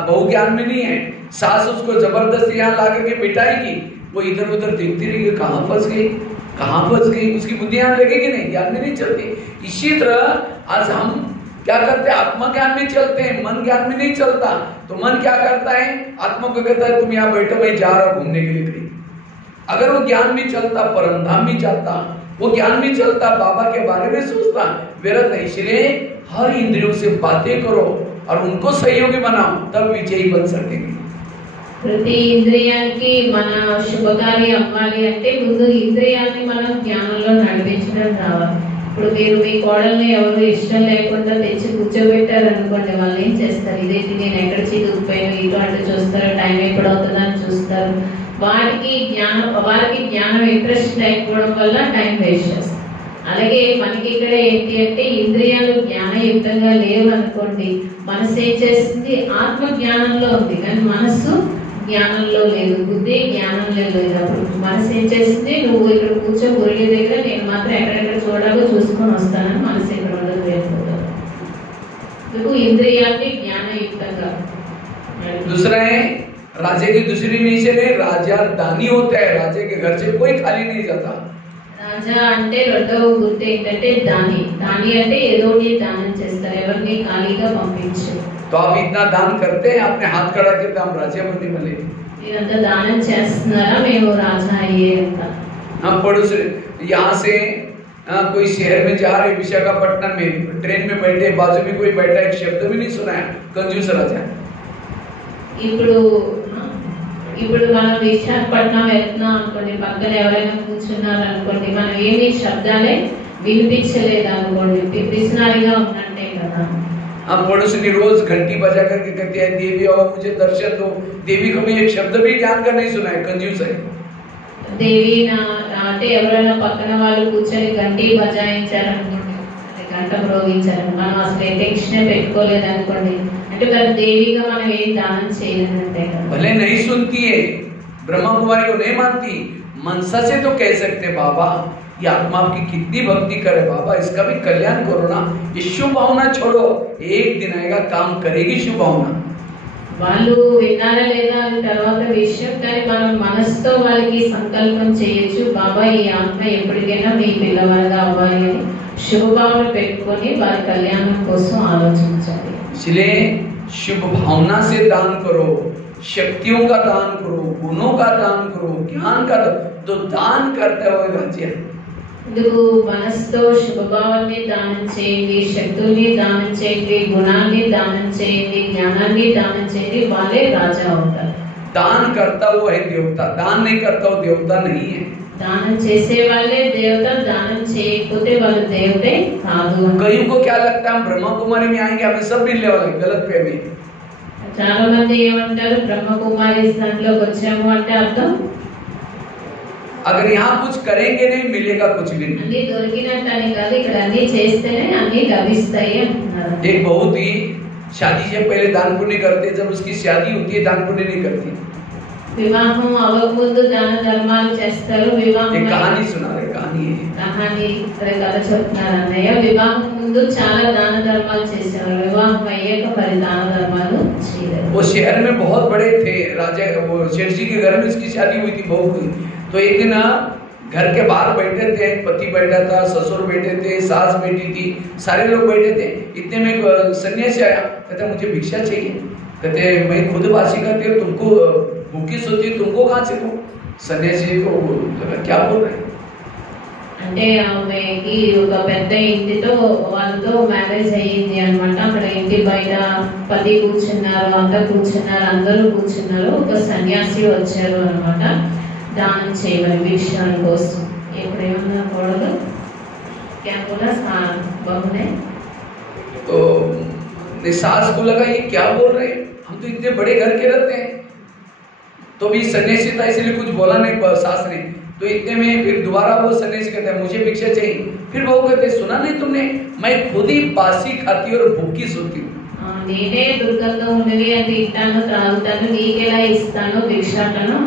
बहु ज्ञान में नहीं है, सास उसको जबरदस्ती यहाँ ला करके बिठाएगी, वो इधर उधर देखती रहेगी, कहाँ फंस गई, उसकी बुद्धि यहाँ लगेगी नहीं, ज्ञान में नहीं चलती। इसी तरह आज हम क्या करते हैं, आत्मा ज्ञान में चलते हैं, मन ज्ञान में नहीं चलता। तो मन क्या करता है, आत्मा को कहता है तुम यहाँ बैठो, मैं जा रहा हूँ घूमने के लिए कहीं। अगर वो ज्ञान में चलता, परमधाम में जाता, वो ज्ञान में चलता, बाबा के बारे में सोचता, व्यर्थ नहीं। इसलिए हर इंद्रियों से बातें करो और उनको सहयोगी बनाओ, तब विजयी बन सकेंगे। ప్రతి ఇంద్రియానికి మన శుభకారి అవ్వాలి అంటే ముందు ఇంద్రియాన్ని మనం జ్ఞానంలో నడిపించడం రావాలి. ఇప్పుడు మీరు మీ కోడల్ని ఎవరు ఇష్టం లేకుండా తెచ్చి కూర్చోబెట్టారు అనుకోండి, వాళ్ళు ఏం చేస్తారు, ఇదేంటి నేను ఎక్కడ చీకుపోయాను, ఇటు అటు చూస్తారు, టైం ఎప్పుడు అవుతుందని చూస్తారు. వాళ్ళకి జ్ఞానం ఇంట్రెస్ట్ లేకపోవడం వల్ల టైం వేస్ట్ చేస్తారు. అలాగే మనకి ఇక్కడ ఏంటి అంటే ఇంద్రియాలు జ్ఞానయుక్తంగా లేవు అనుకోండి, మనసు ఏం చేస్తుంది, ఆత్మ జ్ఞానంలో ఉంది కానీ మనస్సు జ్ఞానంలో లేదు, బుద్ధి జ్ఞానంలో లేదు. అప్పుడు మనసు ఏం చేస్తుంది, నువ్వు ఇక్కడ కూర్చో మురళి దగ్గర, నేను మాత్రం ఎక్కడెక్కడ చూడాలో చూసుకొని వస్తానని మనసు ఇక్కడ ఉండదు, వెళ్ళిపోతారు. ఎందుకు ఇంద్రియాన్ని జ్ఞానయుక్తంగా. दूसरा है राजे की दूसरी नेचर है, राजा दानी होता है, राजे के घर से कोई खाली नहीं जाता। రాజా అంటే రెండవ గుర్తు ఏంటంటే దాని అంటే ఏదో దానం చేస్తారు, ఎవరిని ఖాళీగా పంపించు. तो आप इतना दान करते हैं, अपने हाथ खड़ा करते हम राजा बनने वाले, మీరంతా దానం చేస్తున్నారా, మేము రాజా అయ్యేంత. हम पड़ोस यहाँ से कोई शहर में जा रहे, विशाखापट्टनम में ट्रेन में बैठे, बाजू में कोई बैठा, एक शब्द भी नहीं सुना है, कंजूस राजा। ఇప్పుడు మనం విశాఖపట్నం వెళ్తున్నాం అనుకోండి, పక్కన ఎవరైనా కూర్చున్నారు అనుకోండి, మనం ఏమి శబ్దాలే వినిపించలేదు అనుకోండి, పిసినారిగా ఉన్నట్టే కదా. हम पड़ोस ने रोज घंटी बजा करके कहते हैं देवी आओ मुझे दर्शन दो, देवी कभी एक शब्द भी ज्ञान का नहीं सुना है, कंजूस है। దేవి అంటే ఎవరైనా పక్కన వాళ్ళు కూర్చొని గంటి బజాయించారనుకోండి, గంట మ్రోగించారు, మనం అసలు టెన్షన్ పెట్టుకోలేదు అనుకోండి, అంటే మరి దేవిగా మనం ఏం దానం చేయలేదంటే కదా. भले नहीं सुनती है, ब्रह्मा कुमारी को नहीं मानती, मनसा से तो कह सकते बाबा ये आत्मा आपकी कितनी भक्ति करे बाबा, इसका भी कल्याण करो ना, ये शुभ भावना छोड़ो, एक दिन आएगा काम करेगी शुभ भावना। వాళ్ళు విన్నారా లేదా అని తర్వాత విషయం, కానీ మనం మనసుతో వాళ్ళకి సంకల్పం చేయొచ్చు, బాబా ఈ ఆత్మ ఎప్పటికైనా మీ పిల్లవారుగా అవ్వాలి అని శుభభావన పెట్టుకొని వారి కళ్యాణం కోసం ఆలోచించాలి. इसलिए शुभ भावना से दान करो, शक्तियों का दान करो, गुणों का दान करो, ज्ञान का तो दान करते हुए राज्य। ఇందుకు మనసుతో శుభభావాన్ని దానం చేయండి, శక్తుల్ని దానం చేయండి, గుణాన్ని దానం చేయండి, జ్ఞానాన్ని దానం చేయండి, వాళ్ళే రాజా అవుతారు. दान करता हुआ है देवता, दान नहीं करता हुआ देवता नहीं है। దానం చేసే వాళ్ళే దేవత, దానం చేయకపోతే వాళ్ళు దేవతే కాదు. कईयों को क्या लगता है हम ब्रह्मा कुमारी में आएंगे हमें सब मिलने वाला है, गलत फहमी। చాలా మంది ఏమంటారు, బ్రహ్మకుమారి స్థానంలోకి వచ్చాము అంటే అర్థం अगर यहाँ कुछ करेंगे नहीं मिलेगा कुछ भी नहीं। అన్ని దొరికినట్టు అని కాదు, ఇక్కడ అన్ని చేస్తేనే అన్ని లభిస్తాయి అంటున్నారు. एक बहुत ही शादी से पहले दान पुण्य करते, जब उसकी शादी होती है दान पुण्य नहीं करती। వివాహం అవ్వకముందు దాన ధర్మాలు చేస్తారు, వివాహం एक कहानी सुना रहे, कहानी है కథ చెప్తున్నారు అన్నయ్య. వివాహం ముందు చాలా దాన ధర్మాలు చేసేవారు, వివాహం అయ్యాక మరి దాన ధర్మాలు చేయలేదు. वो शहर में बहुत बड़े थे राजा, वो शेठ जी के घर में इसकी शादी हुई थी, बहू हुई। तो एक दिन घर के बाहर बैठे थे, पति बैठा था, ससुर बैठे थे, सास बैठी थी, सारे लोग बैठे थे। इतने में एक सन्यासी आया, कहते मुझे भिक्षा चाहिए। कहते मैं खुद वासी करती हूँ, तुमको भूखी सोती तुमको कहाँ से दूं? सन्यासी को क्या बोल रहे हैं? అంటే ఆమెకి ఒక పెద్ద ఇంటితో వాళ్ళతో మ్యారేజ్ అయ్యింది అనమాట. అక్కడ ఇంటి బయట పతి కూర్చున్నారు, అందరూ కూర్చున్నారు. ఒక సన్యాసి వచ్చారు అనమాట దానం చేయమని భిక్ష కోసం. ఇప్పుడు ఏమన్నా కోడలు क्या बोला बहू ने? तो सास को लगा ये क्या बोल रहे हैं, हम तो इतने बड़े घर के रहते हैं। तो भी सन्यासी था इसलिए कुछ बोला नहीं सास ने। तो इतने में फिर दोबारा वो सन्यासी कहता है मुझे भिक्षा चाहिए। फिर वो कहते सुना नहीं तुमने, मैं खुद ही बासी खाती और भूखी सोती हूँ। నేనే దుర్గంధం ఉన్నవి అది ఇస్తాను త్రాగుతాను, నీకెలా ఇస్తాను భిక్షాటను,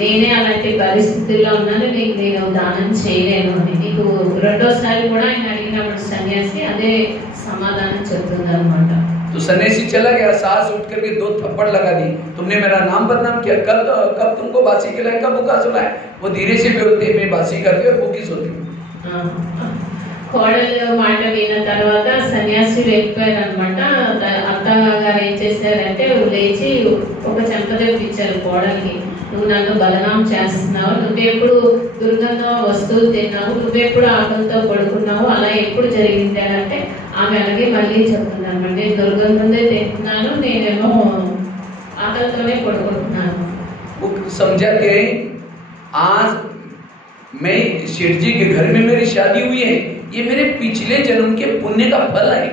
నేనే అలాంటి పరిస్థితుల్లో ఉన్నాను, నీకు నేను దానం చేయలేను అని. నీకు రెండోసారి కూడా ఆయన అడిగినప్పుడు సన్యాసి అదే సమాధానం చెప్తుంది అనమాట. तो सन्यासी चला गया, सास उठ करके 2 थप्पड़ लगा दी, तुमने मेरा नाम बदनाम किया, कब तुमको बासी खिलाया, कब भूखा सुलाया। वो धीरे से बोलते मैं बासी खाती और भूखी सोती हूँ। కోడలు మాట విన్న తర్వాత సన్యాసి వెళ్ళిపోయారు అనమాట. అత్తగారు ఏం చేశారంటే లేచి ఒక చెంపదెప్పించారు కోడలికి, నువ్వు నన్ను బలనాం చేస్తున్నావు, నువ్వెప్పుడు దుర్గంధం వస్తువులు తిన్నావు, నువ్వెప్పుడు ఆకలితో పడుకున్నావు, అలా ఎప్పుడు జరిగింది అంటే ఆమె అలాగే మళ్ళీ చెప్తుంది అనమాట, నేను దుర్గంధందే తింటున్నాను, నేనేమో ఆకలితోనే పడుకుంటున్నాను. समझाते हैं आज मैं शेठ जी के घर में मेरी शादी हुई है, ये मेरे पिछले जन्म के पुण्य का फल है,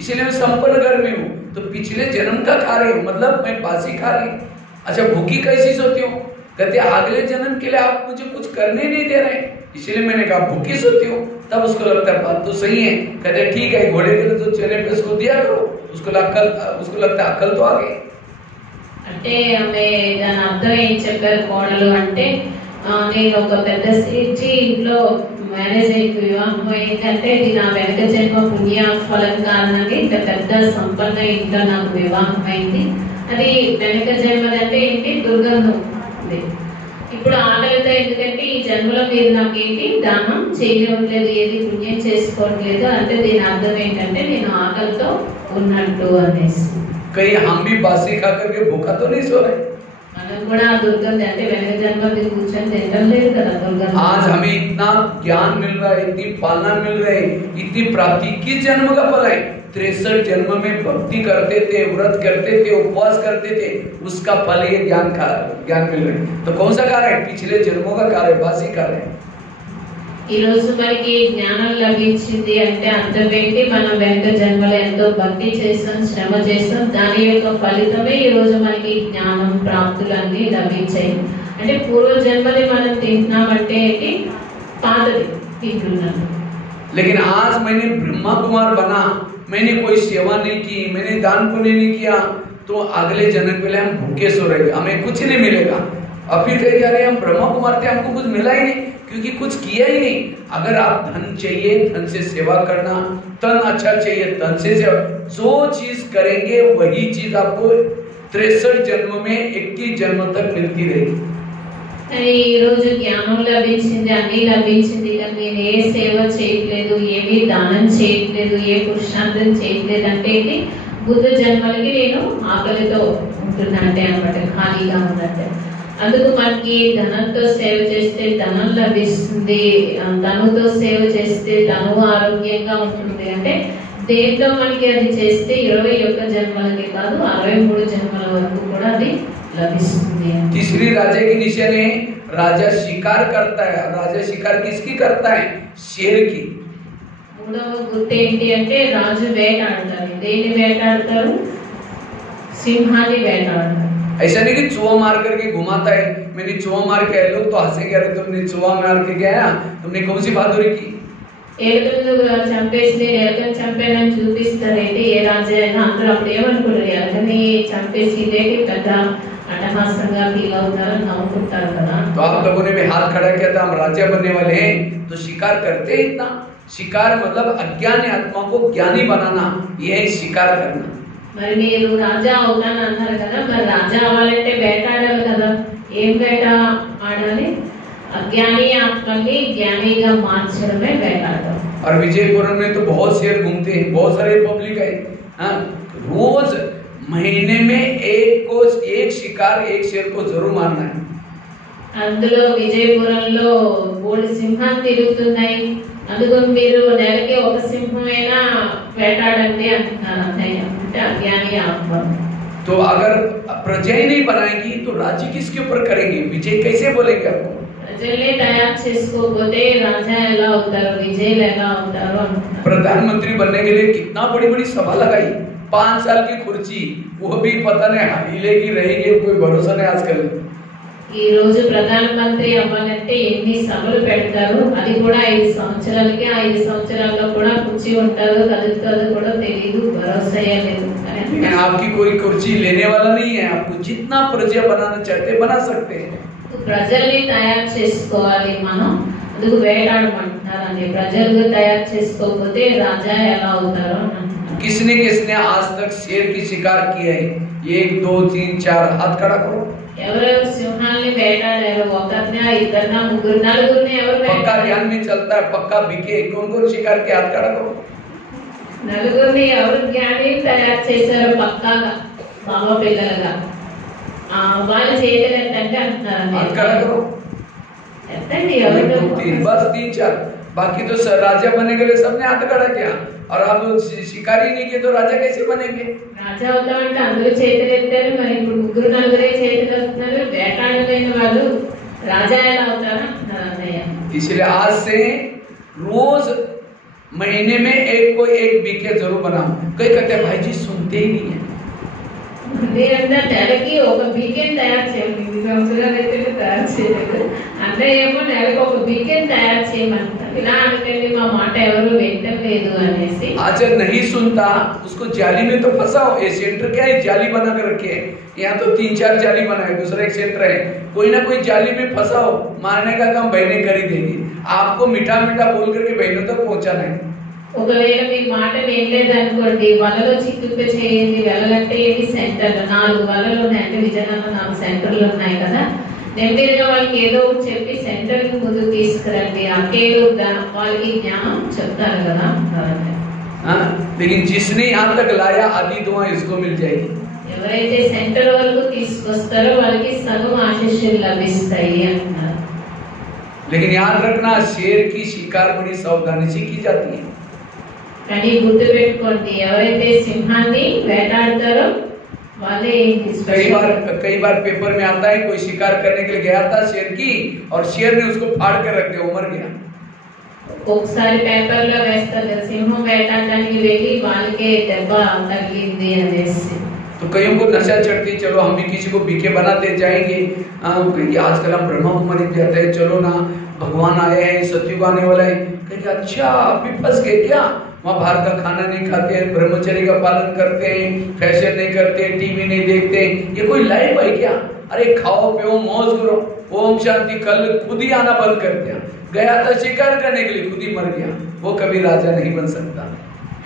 इसलिए मैं संपन्न घर में हूँ। तो पिछले जन्म का खा रही हूँ, मतलब मैं बासी खा रही। अच्छा भूखी कैसी सोती हूँ, कहते अगले जन्म के लिए आप मुझे कुछ करने नहीं दे रहे, इसलिए मैंने कहा भूखी सोती हूँ। तब उसको लगता है बात तो सही है, कहते ठीक है घोड़े के लिए तो चेहरे पे उसको दिया करो, उसको लगता है अक्ल तो आ गई। అంటే ఆమె దాని అర్థం ఏం చెప్పారు కోడలు అంటే, నేను ఒక పెద్ద స్త్రీ ఇంట్లో మ్యారేజ్ అయ్యి వివాహం అయిందంటే ఇది నా వెనక జన్మ పుణ్య ఫలం కారణంగా ఇంత పెద్ద సంపన్న ఇంట్లో నాకు వివాహం అయింది. అది వెనక జన్మదంటే ఏంటి, దుర్గంధం. ఇప్పుడు ఆకలితో ఎందుకంటే ఈ జన్మలో మీరు నాకు ఏంటి దానం చేయట్లేదు, ఏది పుణ్యం చేసుకోవట్లేదు అంటే దీని అర్థం ఏంటంటే నేను ఆకలితో ఉన్నట్టు అనేసి. कहीं हम भी बासी खा करके भूखा तो नहीं सो रहे। మనం కూడా దుర్గంధ అంటే వెనక జన్మది కూర్చొని తినడం లేదు కదా దుర్గంధ. आज हमें इतना ज्ञान मिल रहा है, इतनी पालना मिल रही है, इतनी प्राप्ति किस जन्म का फल है। 63 जन्म में भक्ति करते थे, व्रत करते थे, उपवास करते थे, उसका फल ये ज्ञान मिल रहा है। तो कौन सा कार्य है, पिछले जन्मों का कार्य, बासी कार्य है। ఈ రోజు మనకి జ్ఞానం లభించింది అంటే అర్థం ఏంటి, మనం వెనక జన్మలో ఎంతో భక్తి చేసాం, శ్రమ చేసాం, దాని యొక్క ఫలితమే ఈ రోజు మనకి జ్ఞానం ప్రాప్తులు అన్ని లభించాయి. అంటే పూర్వ జన్మని మనం తింటున్నామంటే ఏంటి, పాతది తింటున్నాం. लेकिन आज मैंने ब्रह्मा कुमार बना, मैंने कोई सेवा नहीं की, मैंने दान पुण्य नहीं किया, तो अगले जन्म के लिए हम भूखे सो रहे, हमें कुछ नहीं मिलेगा। अब फिर कह जा रहे हैं हम ब्रह्मा कुमार थे, हमको कुछ मिला ही नहीं क्योंकि कुछ किया ही नहीं। अगर आप धन चाहिए, धन से सेवा करना, तन अच्छा चाहिए, तन से सेवा, जो चीज करेंगे वही चीज आपको 63 जन्म में 21 जन्म तक मिलती रहेगी। ఈ రోజు జ్ఞానం లభించింది, అన్ని లభించింది, కానీ నేను ఏ సేవ చేయట్లేదు, ఏమీ దానం చేయట్లేదు, ఏ పురుషార్థం చేయట్లేదు అంటే ఏంటి, బుద్ధ జన్మలకి నేను ఆకలితో ఉంటున్నట్టే అన్నమాట, ఖాళీగా ఉన్నట్టే. అందుకు మనకి ధనంతో సేవ చేస్తే ధనం లభిస్తుంది, ధనంతో సేవ చేస్తే ధను ఆరోగ్యంగా ఉంటుంది. అంటే దేంట్లో మనకి అది చేస్తే 21 జన్మలకి కాదు 63 జన్మల వరకు కూడా అది लभिస్తుంది. तीसरी राजा की निशानी है, राजा शिकार करता है। राजा शिकार किसकी करता है, शेर की। మూడవ గుర్తు ఏంటి అంటే రాజు వేటాడతారు. దేన్ని వేటాడతారు, సింహాన్ని వేటాడతారు. ऐसा नहीं कि चूहा मार करके घुमाता है, मैंने चूहा मार के, लोग तो हंसेंगे अरे तुमने चूहा मार के गया, तुमने कौन सी बहादुरी की। ఏడుగురు చంపేసి ఎలుకని చంపేనని చూపిస్తారంటే ఏ రాజు అయినా అందరూ అప్పుడు ఏమనుకుంటారు, ఎలుకని చంపేసి ఇదేంటి పెద్ద అట్టహాసంగా ఫీల్ అవుతారు, నవ్వుకుంటారు కదా. तो आप लोगों ने भी हाथ खड़ा किया था, हम राजा बनने वाले हैं, तो शिकार करते हैं इतना। शिकार मतलब अज्ञानी आत्मा को ज्ञानी बनाना, यह है शिकार करना। మరి మీరు రాజా అవుతాను అన్నారు కదా, మరి రాజా అవ్వాలంటే వేటాడాలి కదా. ఏం వేట ఆడాలి, अज्ञानी आत्मनि ज्ञानीगा మార్చడమే వేటాడడం. और विजयपुरम में तो बहुत शेर घूमते हैं, बहुत सारे पब्लिक है, रोज महीने में एक शिकार एक शेर को जरूर मारना है. అందులో విజయపురంలో బోల్డ్ సింహాలు తిరుగుతున్నాయి, అందుకు మీరు నెలకి ఒక సింహమైనా వేటాడండి అంటున్నారు అన్నయ్య. అంటే అజ్ఞాని ఆత్మ. तो अगर प्रजा नहीं बनाएगी तो राज्य किसके ऊपर करेंगे, विजय कैसे बोलेंगे आपको. ప్రజల్ని తయారు చేసుకోకపోతే రాజా ఎలా అవుతారు, విజయులు ఎలా అవుతారు అంటున్నారు. प्रधानमंत्री बनने के लिए कितना बड़ी बड़ी सभा लगाई, 5 साल की कुर्सी, वो भी पता नहीं हिलेगी रहेगी, कोई भरोसा नहीं आजकल. ఈ రోజు ప్రధానమంత్రి అవ్వాలంటే ఎన్ని సభలు పెడతారు, అది కూడా 5 సంవత్సరాలకి, 5 సంవత్సరాల్లో కూడా కూర్చి ఉంటారు, కదులుతారు కూడా తెలియదు, భరోసా లేదు. आपकी कोई कुर्सी लेने वाला नहीं है, आपको जितना प्रजा बनाना चाहते बना सकते हैं. ప్రజల్ని తయారు చేసుకోవాలి మనం, అందుకు వేటాడమంటున్నారండి. ప్రజలు తయారు చేసుకోకపోతే రాజా ఎలా అవుతారో అంటున్నారు. किसने किसने आज तक शेर की शिकार किया है? 1 2 3 4 हाथ खड़ा करो. ఎవరెవరు సింహాల్ని వేటాడారు? ఒకరినా, ఇద్దరినా, ముగ్గురు, నలుగురిని ఎవరు पक्का వేటాడారు? ध्यान में चलता है, पक्का बिके, कौन कौन शिकार के हाथ खड़ा करो. నలుగురిని ఎవరు జ్ఞాని తయారు చేశారో పక్కాగా బావ పిల్లలుగా, వాళ్ళ చేతులు ఎత్తండి అంటున్నారు. हाथ खड़ा करो. ఎత్తండి 1 ఎవరు? 2 3 बस 3 4. बाकी तो राजा बनने के लिए सबने हाथ खड़ा किया, और आप शिकारी नहीं किए तो राजा कैसे बनेंगे? రాజా అవుతామంటే అందరూ చేతులు ఎత్తారు, మరి ఇప్పుడు ముగ్గురు నలుగురే చేతులు ఎత్తున్నారు. వేటాడలేని వాళ్ళు రాజా ఎలా అవుతారు అంటున్నారు అన్నయ్య. इसलिए आज से रोज महीने में एक कोई एक बीके जरूर बनाओ. कई कहते हैं भाई जी सुनते ही नहीं है. మీరంతా నెలకి ఒక వీకెండ్ తయారు చేయండి. 2 సంవత్సరాలు అయితే తయారు చేయలేదు అంటే ఏమో నెలకి ఒక వీకెండ్ తయారు చేయమంటారు. ఇలా అనుకోండి మా మాట ఎవరు వింటలేదు అనేసి. आज नहीं सुनता उसको जाली में तो फंसाओ. ये सेंटर क्या है, जाली बना कर रखे है. यहाँ तो 3 4 जाली बनाए, दूसरा एक सेंटर है, कोई ना कोई जाली में फंसाओ. मारने का काम बहनें कर ही देगी. आपको मीठा मीठा बोल करके बहनों तक पहुंचाना है. ఒకవేళ మీ మాట వినలేదు అనుకోండి, వలలో చిక్కుక చేయండి. వలలంటే ఏంటి? సెంటర్. 4 వలలు ఉన్నాయంటే విజయనగరంలో 4 సెంటర్లు ఉన్నాయి కదా. నెమ్మదిగా వాళ్ళకి ఏదో ఒకటి చెప్పి సెంటర్ కి ముందుకు తీసుకురండి. అకేలు వాళ్ళకి జ్ఞానం చెప్తారు కదా. लेकिन जिसने यहाँ तक लाया आधी दुआ इसको मिल जाएगी. ఎవరైతే సెంటర్ వరకు తీసుకొస్తారో వాళ్ళకి సగం ఆశీస్సులు లభిస్తాయి అంటున్నారు. लेकिन याद रखना, शेर की शिकार बड़ी सावधानी से की जाती है. కానీ గుర్తు పెట్టుకోండి, ఎవరైతే సింహాన్ని వేటాడతారో వాళ్ళే कई बार पेपर में आता है कोई शिकार करने के लिए गया था शेर की, और शेर ने उसको फाड़ कर रख दिया, मर गया. ఒకసారి పేపర్లో వేస్తారు సింహం వేటాడడానికి వెళ్ళి వాళ్ళకే దెబ్బ తగిలింది అనేసి. तो कईयों को नशा चढ़ती, चलो हम भी किसी को बीके बनाते जाएंगे. आजकल हम ब्रह्मा कुमारी जाते हैं, चलो ना भगवान आए हैं, सतयुग आने वाला है. कहेंगे अच्छा आप भी फंस गए क्या? वहाँ बाहर का खाना नहीं खाते हैं, ब्रह्मचर्य का पालन करते हैं, फैशन नहीं करते, टीवी नहीं देखते. ये कोई लाइफ है क्या? अरे खाओ पियो मौज करो. ओम शांति. कल खुद ही आना बंद कर दिया, गया था शिकार करने के लिए, खुद ही मर गया. वो कभी राजा नहीं बन सकता.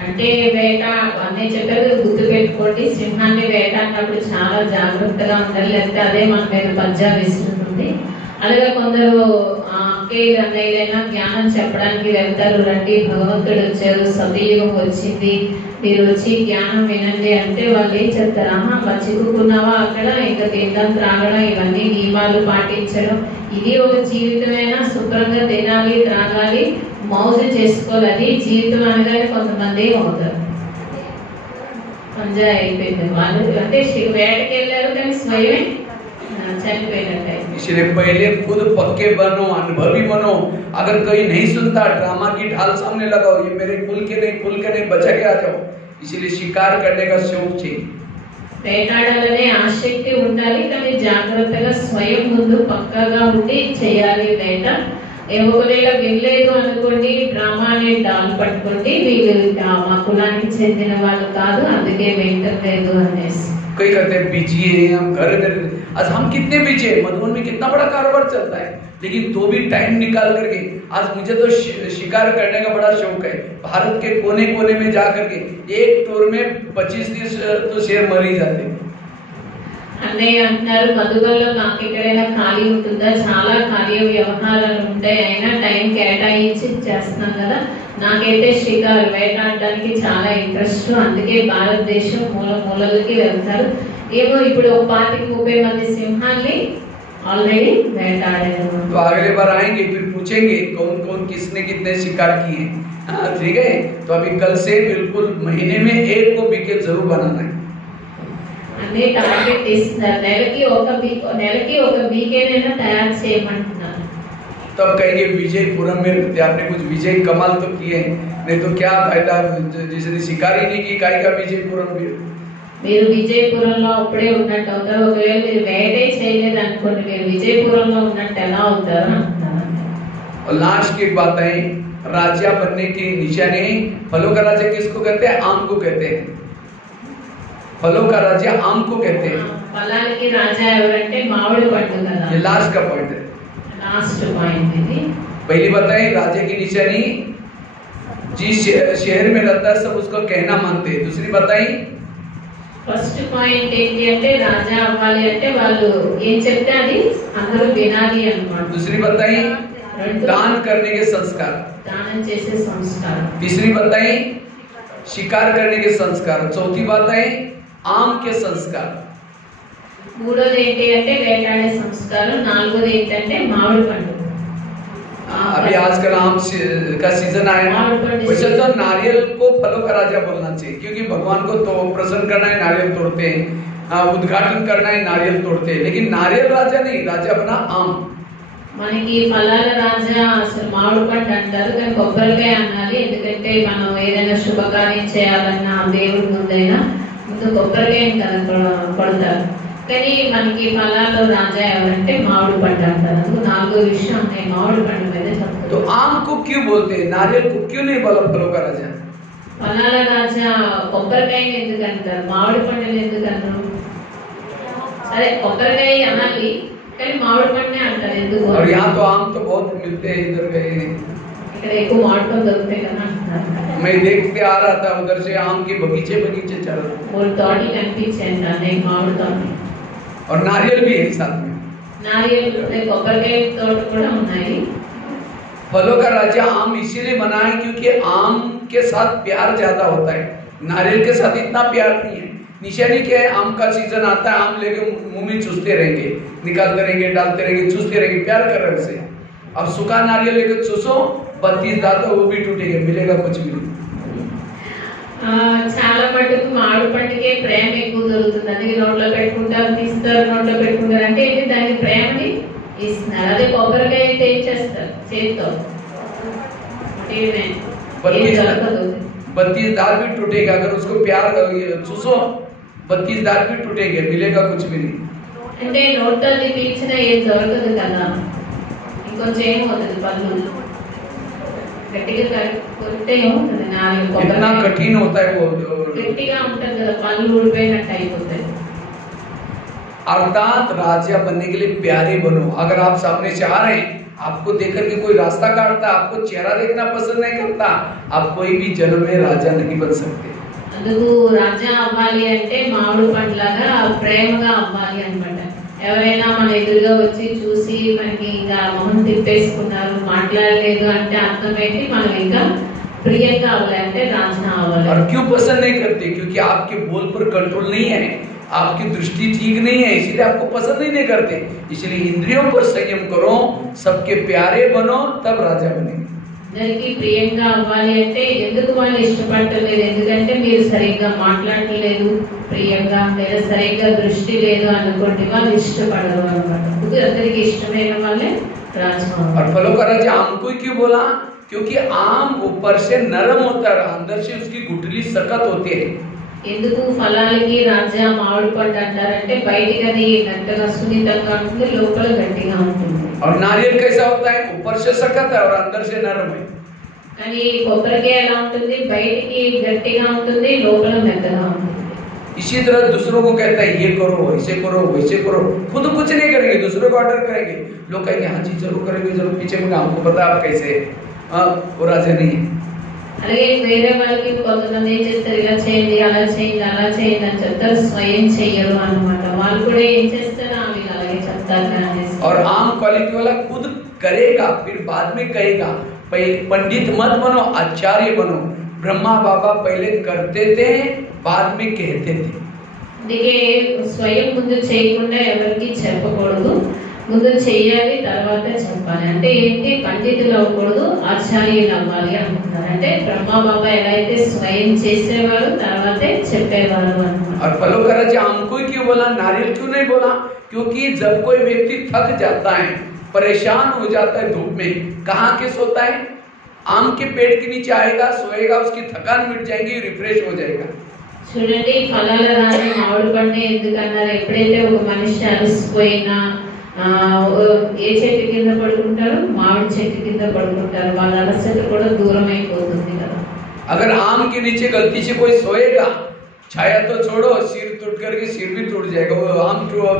అంటే వేట అనే చెప్పారు. గుర్తు పెట్టుకోండి, సింహాన్ని వేటాడినప్పుడు చాలా జాగ్రత్తగా ఉండాలి, లేకపోతే అదే మన మీద పంజా విసురుతుంది. అలాగే కొందరు అక్కయ్యలు అన్నయ్యలైనా జ్ఞానం చెప్పడానికి వెళ్తారు. రండి భగవంతుడు వచ్చారు, సతయుగం వచ్చింది, మీరు వచ్చి జ్ఞానం వినండి అంటే వాళ్ళు ఏం చెప్తారు? అలా చిక్కుకున్నావా అక్కడ, ఇంకా తినడం త్రాగడం ఇవన్నీ నియమాలు పాటించడం, ఇది ఒక జీవితమైనా శుభ్రంగా తినాలి, త్రాగాలి, మౌజు చేసుకోవాలి, అది జీవితం అనగానే కొంతమంది అవుతారు. పంజా అయిపోయింది వాళ్ళు, అంటే వేటకి వెళ్ళారు కానీ స్వయమే చనిపోయినట్టు. इसलिए पहले खुद पक्के बनो, अनुभवी बनो. अगर कोई नहीं सुनता, ड्रामा की ढाल सामने लगाओ, ये मेरे खुल के नहीं बचा के आ जाओ. इसलिए शिकार करने का शौक चाहिए. వేటాడాలనే ఆసక్తి ఉండాలి, కానీ జాగ్రత్తగా స్వయం ముందు పక్కాగా ఉండి చేయాలి వేట. ఒకవేళ వినలేదు అనుకోండి, డ్రామా అనే డాల్ పట్టుకోండి, వీళ్ళు మా కులానికి చెందిన వాళ్ళు కాదు అందుకే వింటలేదు అనేసి. कई कहते हैं बिजी है, हम घर आज हम कितने बिजी है. मधुबन में कितना बड़ा कारोबार चलता है, लेकिन तो भी टाइम निकाल करके आज मुझे तो शिकार करने का बड़ा शौक है. भारत के कोने कोने में जा करके एक टूर में 25-30 तो शेर मर ही जाते. అన్నయ్య అంటున్నారు, మధుబన్లో మాకు ఎక్కడైనా ఖాళీ ఉంటుందా? చాలా కార్య వ్యవహారాలు ఉంటాయి, అయినా టైం కేటాయించి చేస్తున్నాం కదా. నాకైతే షికారు వేటాడడానికి చాలా ఇంట్రెస్ట్, అందుకే భారతదేశం మూల మూలలకి వెళ్తారు. ఏమో ఇప్పుడు 25-30 మంది సింహాల్ని ऑलरेडी వేటాడారు. तो अगले बार आएंगे फिर पूछेंगे कौन कौन किसने कितने शिकार किए. ठीक है, तो अभी कल से बिल्कुल महीने में एक को बीके जरूर बनाना है. అన్ని టార్గెట్ ఇస్తున్నారు. నెలకి ఒక వీకేనైనా తయారు చేయమంటున్నారు. तब कहेंगे विजयपुरम में रहते, आपने कुछ विजय कमाल तो किए, नहीं तो क्या फायदा, जिसने शिकारी नहीं की कायगा विजयपुरम भी। మీరు విజయపురంలో అప్పుడే ఉన్నట్టు అవుతారు. ఒకవేళ మీరు వేటే చేయలేదు అనుకోండి, మీరు విజయపురంలో ఉన్నట్టు ఎలా అవుతారు అంటున్నారు. और लास्ट की बात है, राजा बनने की निशानी, फलों का राजा किसको कहते हैं? आम को कहते हैं। फलों का राजा आम को कहते हैं। ఫలానికి రాజా ఎవరంటే మామిడి పండు కదా. ये लास्ट का पॉइंट है, लास्ट पॉइंट ఇది. पहली बताए राजा की निशानी, जिस शहर में रहता है सब उसको कहना मानते हैं। दूसरी बताई, ఫస్ట్ పాయింట్ ఏంటి అంటే రాజా అవ్వాలి అంటే వాళ్ళు ఏం చెప్తే అది అందరూ వినాలి అన్నమాట. दूसरी बताई दान करने के संस्कार, దానం చేసే సంస్కారం. तीसरी बताई शिकार करने के संस्कार, चौथी बताई आम के संस्कार, మూడోది ఏంటి అంటే వేటాడే సంస్కారం, నాలుగోది ఏంటంటే మామిడి పండు. अभी आजकल आम का सीजन आया ना, वैसे तो नारियल को फलों का राजा बोलना चाहिए, क्योंकि भगवान को तो प्रसन्न करना है नारियल तोड़ते हैं, उद्घाटन करना है नारियल तोड़ते हैं, लेकिन नारियल राजा नहीं, राजा बना आम। మనకి ఫలాల రాజా అసలు మామిడి పండు అంటారు, కానీ కొబ్బరికాయ అనాలి. ఎందుకంటే మనం ఏదైనా శుభకార్యం చేయాలన్నా దేవుడి ముందైనా ముందు కొబ్బరికాయని కదా కొడతారు. కానీ మనకి ఫలాల్లో రాజా ఎవరంటే మామిడి పండు అంటారు. అందుకు నాలుగో విషయం నేను మామిడి పండు మీద చెప్తాను. तो आम को क्यों बोलते हैं, नारियल को क्यों नहीं बोला फलों का राजा? ఫలాల రాజా కొబ్బరికాయని ఎందుకు అంటారు, మామిడి పండుని ఎందుకు అంటారు? సరే కొబ్బరికాయ అనాలి, కానీ మామిడి పండునే అంటారు ఎందుకు? और यहाँ तो आम तो बहुत मिलते हैं, इधर गए ఇక్కడ ఎక్కువ మామిడి పండు దొరుకుతాయి కదా అంటున్నారు. मैं देखते आ रहा था, उधर से आम के बगीचे चल रहे, మూడు తోటలు కనిపించాయి అనేక మామిడి తోటలు. और नारियल भी है साथ में। నారియల్ కొబ్బరికాయ తోట కూడా ఉన్నాయి. फलों का राजा आम इसीलिए बना है क्योंकि आम के साथ प्यार ज्यादा होता है, नारियल के साथ इतना प्यार नहीं है। निशानी क्या है, आम का सीजन आता है, आम लेके मुंह में चूसते रहेंगे, निकालते रहेंगे, डालते रहेंगे, चूसते रहेंगे, प्यार कर रहे उसे। अब सूखा नारियल लेके चूसो, 32 दांत वो भी टूटेगा, मिलेगा कुछ भी नहीं। చాలా మటుకు మామిడి పండుగే ప్రేమ ఎక్కువ దొరుకుతుంది. అందుకే నోట్లో పెట్టుకుంటారు, తీస్తారు, నోట్లో పెట్టుకుంటారు. అంటే ఏంటి, దానికి ప్రేమని ఇస్తున్నారు. అదే కొబ్బరికాయ అయితే ఏం చేస్తారు, చేతితో 32 दांत भी टूटेगा, अगर उसको प्यार चूसो 32 दांत भी टूटेगा, मिलेगा कुछ भी नहीं। అంటే నోట్లో పీల్చినా ఏం దొరకదు కదా, ఇంకొంచెం ఏమవుతుంది, పళ్ళు గట్టిగా కొరితే ఏమవుతుంది, इतना कठिन होता है वो, గట్టిగా ఉంటుంది కదా, పళ్ళు ఊడిపోయినట్టు అయిపోతాయి. अर्थात राजा बनने के लिए प्यारे बनो। अगर आप सामने से आ रहे हैं, आपको देखकर के कोई रास्ता काटता, आपको चेहरा देखना पसंद नहीं करता, आप कोई भी जन्म में राजा नहीं बन सकते। అందుకు రాజా అవ్వాలి అంటే మామిడి పండులాగా ప్రేమగా అవ్వాలి అన్నమాట. ఎవరైనా మన ఎదురుగా వచ్చి చూసి మనకి ఇంకా మొహం తిప్పేసుకున్నారు, మాట్లాడలేదు అంటే అర్థం ఏంటి, మనం ఇంకా ప్రియంగా అవ్వాలి అంటే రాజా అవ్వాలి. और क्यों पसंद नहीं करते? क्योंकि आपके बोल पर कंट्रोल नहीं है, आपकी दृष्टि ठीक नहीं है, इसलिए आपको पसंद ही नहीं करते। इसलिए इंद्रियों पर संयम करो, सबके प्यारे बनो, तब राजा बनेंगे। అందరికి ప్రియంగా అవ్వాలి అంటే ఎందుకు వాళ్ళు ఇష్టపడలేదు, ఎందుకంటే మీరు సరిగ్గా మాట్లాడలేదు ప్రియంగా, లేదా సరిగ్గా దృష్టి లేదు అనుకోండి, వాళ్ళు ఇష్టపడరు అనమాట. అందరికి ఇష్టమైన వాళ్ళే రాజు. और फलों का राजा आम को क्यों बोला? क्योंकि आम ऊपर से नरम होता है, अंदर से उसकी गुठली सख्त होती है। ఎందుకు ఫలాలకి రాజా మామిడి పండు అంటారంటే బయటికి అది గట్టిగా సున్నితంగా ఉంటుంది, లోపల గట్టిగా ఉంటుంది. और नारियल कैसा होता है? ऊपर से सख्त है और अंदर से नरम है। కానీ కొబ్బరికాయ ఎలా ఉంటుంది, బయటికి గట్టిగా ఉంటుంది, లోపల మెత్తగా ఉంటుంది. इसी तरह दूसरों को कहता है ये करो, ऐसे करो, वैसे करो, खुद कुछ नहीं करेंगे, दूसरों को ऑर्डर करेंगे। लोग कहेंगे हाँ जी जरूर करेंगे, जरूर, पीछे में हमको पता है आप कैसे, वो राजा नहीं है। అలాగే వేరే వాళ్ళకి కొంతమంది ఏం చేస్తారు, ఇలా చేయండి, అలా చేయండి, అలా చేయండి అని చెప్తారు, స్వయం చెయ్యరు అన్నమాట. వాళ్ళు కూడా ఏం చేస్తారు, వీళ్ళు అలాగే చెప్తారు అనేసి. और आम क्वालिटी वाला खुद करेगा, फिर बाद में कहेगा। पंडित मत बनो, आचार्य बनो। ब्रह्मा बाबा पहले करते थे, बाद में कहते थे। అందుకే స్వయం ముందు చేయకుండా ఎవరికి చెప్పకూడదు, ముందు చెయ్యాలి, తర్వాత చెప్పాలి. అంటే ఏంటి, పండితులు అవ్వకూడదు, ఆచార్యులు అవ్వాలి అంటున్నారు. అంటే బ్రహ్మ బాబా ఎలా అయితే స్వయం చేసేవారు, తర్వాతే చెప్పేవారు అన్నమాట. और फलों का राजा आम को क्यों बोला, नारियल क्यों नहीं बोला? क्योंकि जब कोई व्यक्ति थक जाता है, परेशान हो जाता है धूप में, कहाँ के सोता है? आम के पेड़ के नीचे आएगा, सोएगा, उसकी थकान मिट जाएगी, रिफ्रेश हो जाएगा। చూడండి, ఫలాల రాని మామిడి పండు ఎందుకన్నారు? ఎప్పుడైతే ఒక మనిషి అలసిపోయినా ఏ చెట్టు కింద పడుకుంటారు? మామిడి చెట్టు కింద పడుకుంటారు. వాళ్ళ అలసట కూడా దూరం అయిపోతుంది కదా. अगर आम के नीचे गलती से कोई सोएगा, छाया तो छोड़ो, सिर टूट करके सिर भी टूट जाएगा। वो आम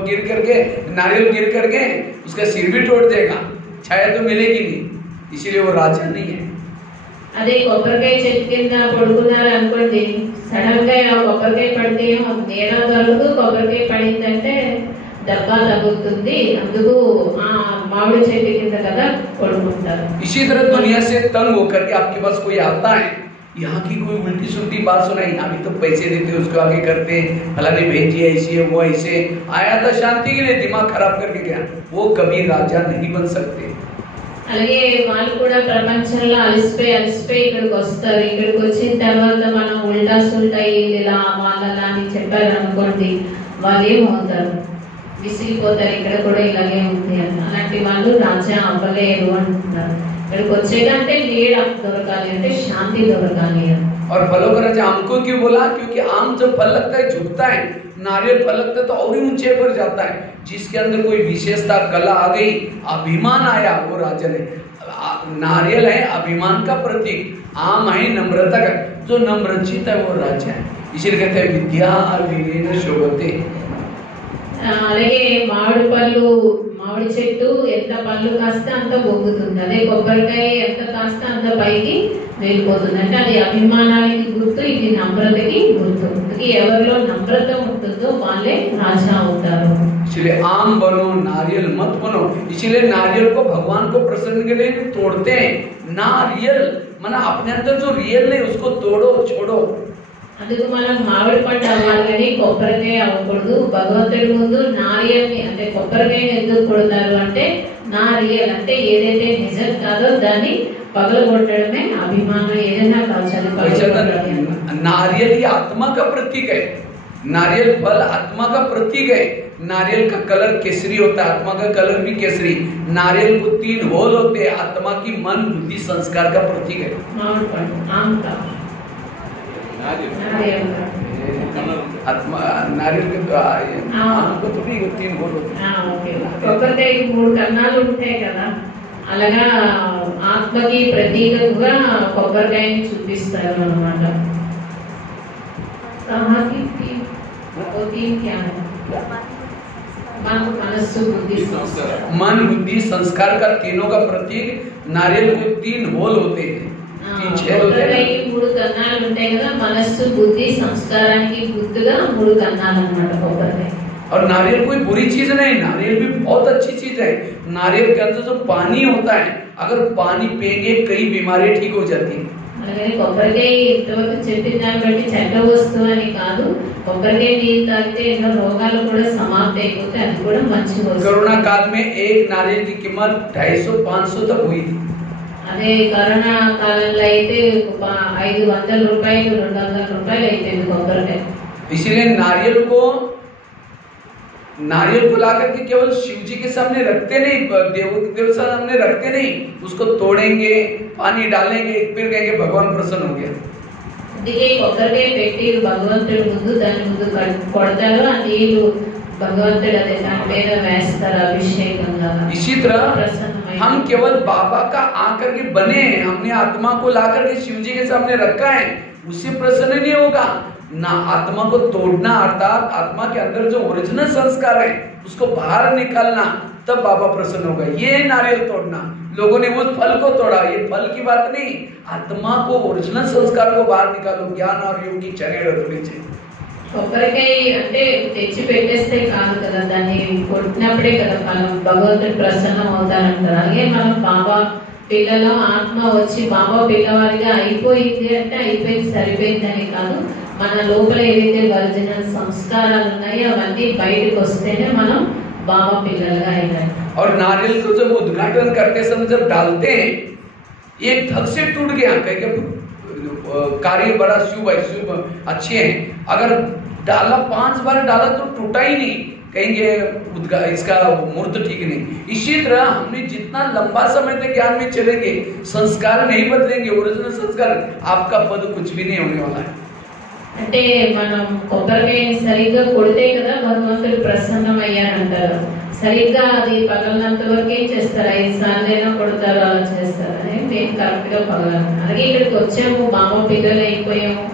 गिर करके, नारियल गिर करके उसका सिर भी टूट जाएगा, छाया तो मिलेगी नहीं, इसीलिए वो राजा नहीं है। అదే కొబ్బరికాయ చెట్టు కింద పడుకున్నారు అనుకోండి, సడన్ గా ఆ కొబ్బరికాయ పడితే నీడ దొరకదు, కొబ్బరికాయ పడిందంటే దెబ్బ తగులుతుంది, అందుకు ఆ మామిడి చెట్టు కింద కదా పడుకుంటారు। इसी तरह दुनिया से तंग होकर के आपके पास कोई आता है, यहाँ की कोई उल्टी सुल्टी बात सुनाई, यहाँ भी तो पैसे देते उसको आगे करते, फलाने भेजिए ऐसी है वो ऐसे, आया था शांति के लिए, दिमाग खराब करके गया, वो कभी राजा नहीं बन सकते। అలాగే వాళ్ళు కూడా ప్రపంచంలో అలసిపోయి ఇక్కడికి వస్తారు। ఇక్కడికి వచ్చిన తర్వాత మనం ఉల్టా సుల్టా ఇలా వాళ్ళలా అని చెప్పారు అనుకోండి, వాళ్ళు ఏమవుతారు? విసిగిపోతారు, ఇక్కడ కూడా ఇలాగే ఉంది అని। అలాంటి వాళ్ళు రాజా అవ్వలేరు అంటున్నారు। ఇక్కడికి వచ్చేటంటే నీడ దొరకాలి, అంటే శాంతి దొరకాలి అని। और फलों का राजा आम को क्यों बोला? क्योंकि आम जब फल लगता है झुकता है, नारियल फल लगता है तो और ही ऊंचे पर जाता है। जिसके अंदर कोई विशेषता कला आ गई, अभिमान आया, वो राजा ने। नारियल है अभिमान का प्रतीक, आम है नम्रता का, जो नम्रचित है वो राजा है। इसलिए कहते हैं विद्या विनय शोभते। అలాగే మామిడి చెట్టు ఎంత పళ్ళు కాస్తే అంత బొగ్గుతుంది, అదే కొబ్బరికాయ ఎంత కాస్తే అంత పైకి వెళ్ళిపోతుంది। అంటే అది అభిమానానికి గుర్తు, ఇది నమ్రతకి గుర్తు। ఎవరిలో నమ్రత ఉంటుందో వాళ్ళే రాజా అవుతారు। इसलिए आम बनो, नारियल मत बनो। इसलिए नारियल को भगवान को प्रसन्न के लिए तोड़ते हैं। नारियल माना अपने अंदर जो रियल नहीं उसको तोड़ो, छोड़ो। అందుకు మనం మామిడి పండు అవ్వాలి కానీ కొబ్బరికాయ అవ్వకూడదు। భగవంతుడి ముందు నారియల్ని అంటే కొబ్బరికాయని ఎందుకు కొడతారు అంటే, నారియల్ అంటే ఏదైతే నిజం కాదో దాన్ని పగలగొట్టడమే అభిమానం। ఏదైనా కాల్చాలి, नारियल ही आत्मा का प्रतीक है, नारियल फल आत्मा का प्रतीक है। नारियल का कलर केसरी होता है, आत्मा का कलर भी केसरी। नारियल को 3 होल होते हैं, आत्मा की मन बुद्धि संस्कार का प्रतीक है। మామిడి పండు ఆమ్ का आत्मा नारियल के आम को तो भी 3 होल होते हैं। కొబ్బరికాయకి 3 కన్నాలు ఉంటాయి కదా, అలాగా ఆత్మకి ప్రతీకగా కొబ్బరికాయని చూపిస్తారు అన్నమాట। मन बुद्धि संस्कार का तीनों का प्रतीक नारियल को 3 होल होते हैं, 3 छेद होते हैं। 3 కన్నాలు ఉంటాయి కదా, మనస్సు బుద్ధి సంస్కారానికి గుర్తుగా 3 కన్నాలు అన్నమాట కొబ్బరికాయ। और नारियल कोई बुरी चीज नहीं, नारियल भी बहुत अच्छी चीज है। नारियल के अंदर जो पानी होता है, अगर पानी पिएंगे कई बीमारियां ठीक हो जाती है। అలాగే కొబ్బరికాయ ఇంతవరకు చెప్పిన దాన్ని బట్టి చెడ్డ వస్తువు అని కాదు, కొబ్బరికాయ నీళ్ళు తాగితే ఎన్నో రోగాలు కూడా సమాప్తి అయిపోతే అది కూడా మంచి వస్తువు। कोरोना काल में एक नारियल की कीमत 250-500 तक हुई थी। అదే కరోనా కాలంలో అయితే 500 రూపాయలు 200 రూపాయలు అయిపోయింది కొబ్బరికాయ। इसलिए नारियल को लाकर के केवल शिव जी के सामने रखते नहीं, देव सामने रखते नहीं, उसको तोड़ेंगे, पानी डालेंगे, फिर कहेंगे भगवान प्रसन्न हो गया। అందుకే కొబ్బరికాయ పెట్టి భగవంతుడి ముందు దాని ముందు కొడతారు, ఆ నీళ్లు భగవంతుడు అదే దాని మీద వేస్తారు అభిషేకంగా। इसी तरह हम केवल बाबा का आकर के बने, हमने आत्मा को लाकर के शिव जी के सामने रखा है, उससे प्रसन्न नहीं होगा ना। आत्मा को तोड़ना अर्थात आत्मा के अंदर जो ओरिजिनल संस्कार है उसको बाहर निकालना, तब बाबा प्रसन्न होगा। ये नारियल तोड़ना, लोगों ने उस फल को तोड़ा, ये फल की बात नहीं, आत्मा को ओरिजिनल संस्कार को बाहर निकालो, ज्ञान और योग की चने रखनी। కొబ్బరికాయ అంటే తెచ్చి పెట్టేస్తే కాదు కదా, దాన్ని కొట్టినప్పుడే కదా మనం భగవంతుడు ప్రసన్నం అవుతారంటారు। అలాగే మనం బాబా పిల్లలో ఆత్మ వచ్చి బాబా పిల్లవారిగా అయిపోయింది అంటే అయిపోయింది, సరిపోయిందని కాదు, మన లోపల ఏదైతే ఒరిజినల్ సంస్కారాలు ఉన్నాయో అవన్నీ బయటకు వస్తేనే మనం बाबा पिघलगा है। और नारियल को जब उद्घाटन करते समय जब डालते हैं, एक धक से टूट गया, कह कार्य बड़ा शुभ है, शुभ अच्छे हैं। अगर डाला 5 बार डाला तो टूटा ही नहीं, कहेंगे इसका मूर्त ठीक नहीं। इसी तरह हमने जितना लंबा समय तक ज्ञान में चलेंगे, संस्कार नहीं बदलेंगे, ओरिजिनल संस्कार, आपका पद कुछ भी नहीं होने वाला है। అంటే మనం కొబ్బరిని సరిగ్గా కొడితే కదా భగవంతుడు ప్రసన్నమయ్యారంటారు. సరిగ్గా అది పగలనంత వరకు ఏం చేస్తారు, 5 సార్లైనా కొడతారు, అలా చేస్తారు. మేము కరెక్ట్ గా పగలను. అలాగే ఇక్కడికి వచ్చాము, బామ్మ పిల్లలు అయిపోయాము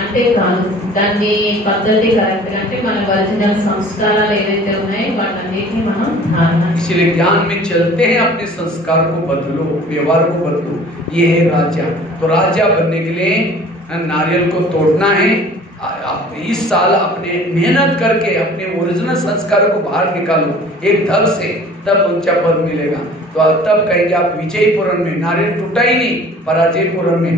అంటే కాదు. దాన్ని పద్ధతి కరెక్ట్ గా అంటే మన ఒరిజినల్ సంస్కారాలు ఏవైతే ఉన్నాయో వాటన్నిటిని మనం ధారణ. इसलिए ज्ञान में चलते हैं, अपने संस्कार को बदलो, व्यवहार को बदलो। ये है राजा। तो राजा बनने के लिए नारियल को तोड़ना है। इस साल अपने मेहनत करके अपने ओरिजिनल संस्कारों को बाहर निकालो एक धग से, तब ऊंचा पद मिलेगा। तो तब कहेंगे आप विजयपुरम में। नारियल टूटा ही नहीं, पराजयपुरम में।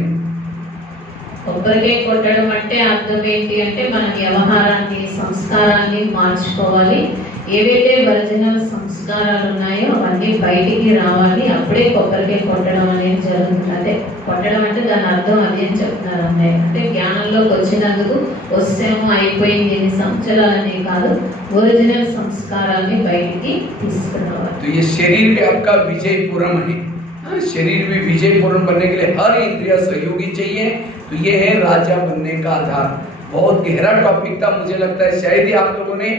కొబ్బరికాయ కొట్టడం అంటే అర్థం ఏంటి అంటే మన వ్యవహారాన్ని, సంస్కారాన్ని మార్చుకోవాలి. ఏవైతే ఒరిజినల్ సంస్కారాలు ఉన్నాయో అవన్నీ బయటికి రావాలి. అప్పుడే కొబ్బరికాయ కొట్టడం అనేది జరుగుతుంది. అదే కొట్టడం అంటే దాని అర్థం అదే చెప్తున్నారు అన్నయ్య. అంటే జ్ఞానంలోకి వచ్చినందుకు వస్తేమో అయిపోయింది ఎన్ని సంవత్సరాలని కాదు, ఒరిజినల్ సంస్కారాన్ని బయటికి తీసుకురావాలి. तो ये शरीर भी आपका विजयपुरम है। शरीर में विजयपुरम बनने के लिए हर इंद्रिय सहयोगी चाहिए। तो ये है राजा बनने का आधार। बहुत गहरा टॉपिक था, मुझे लगता है शायद ही आप लोगों ने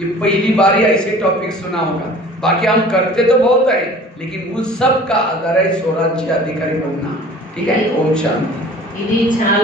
ये पहली बार ही ऐसे टॉपिक सुना होगा। बाकी हम करते तो बहुत है, लेकिन उस सब का आधार है स्वराज्य अधिकारी बनना। ठीक है, ओम शांति। ఇది చాలా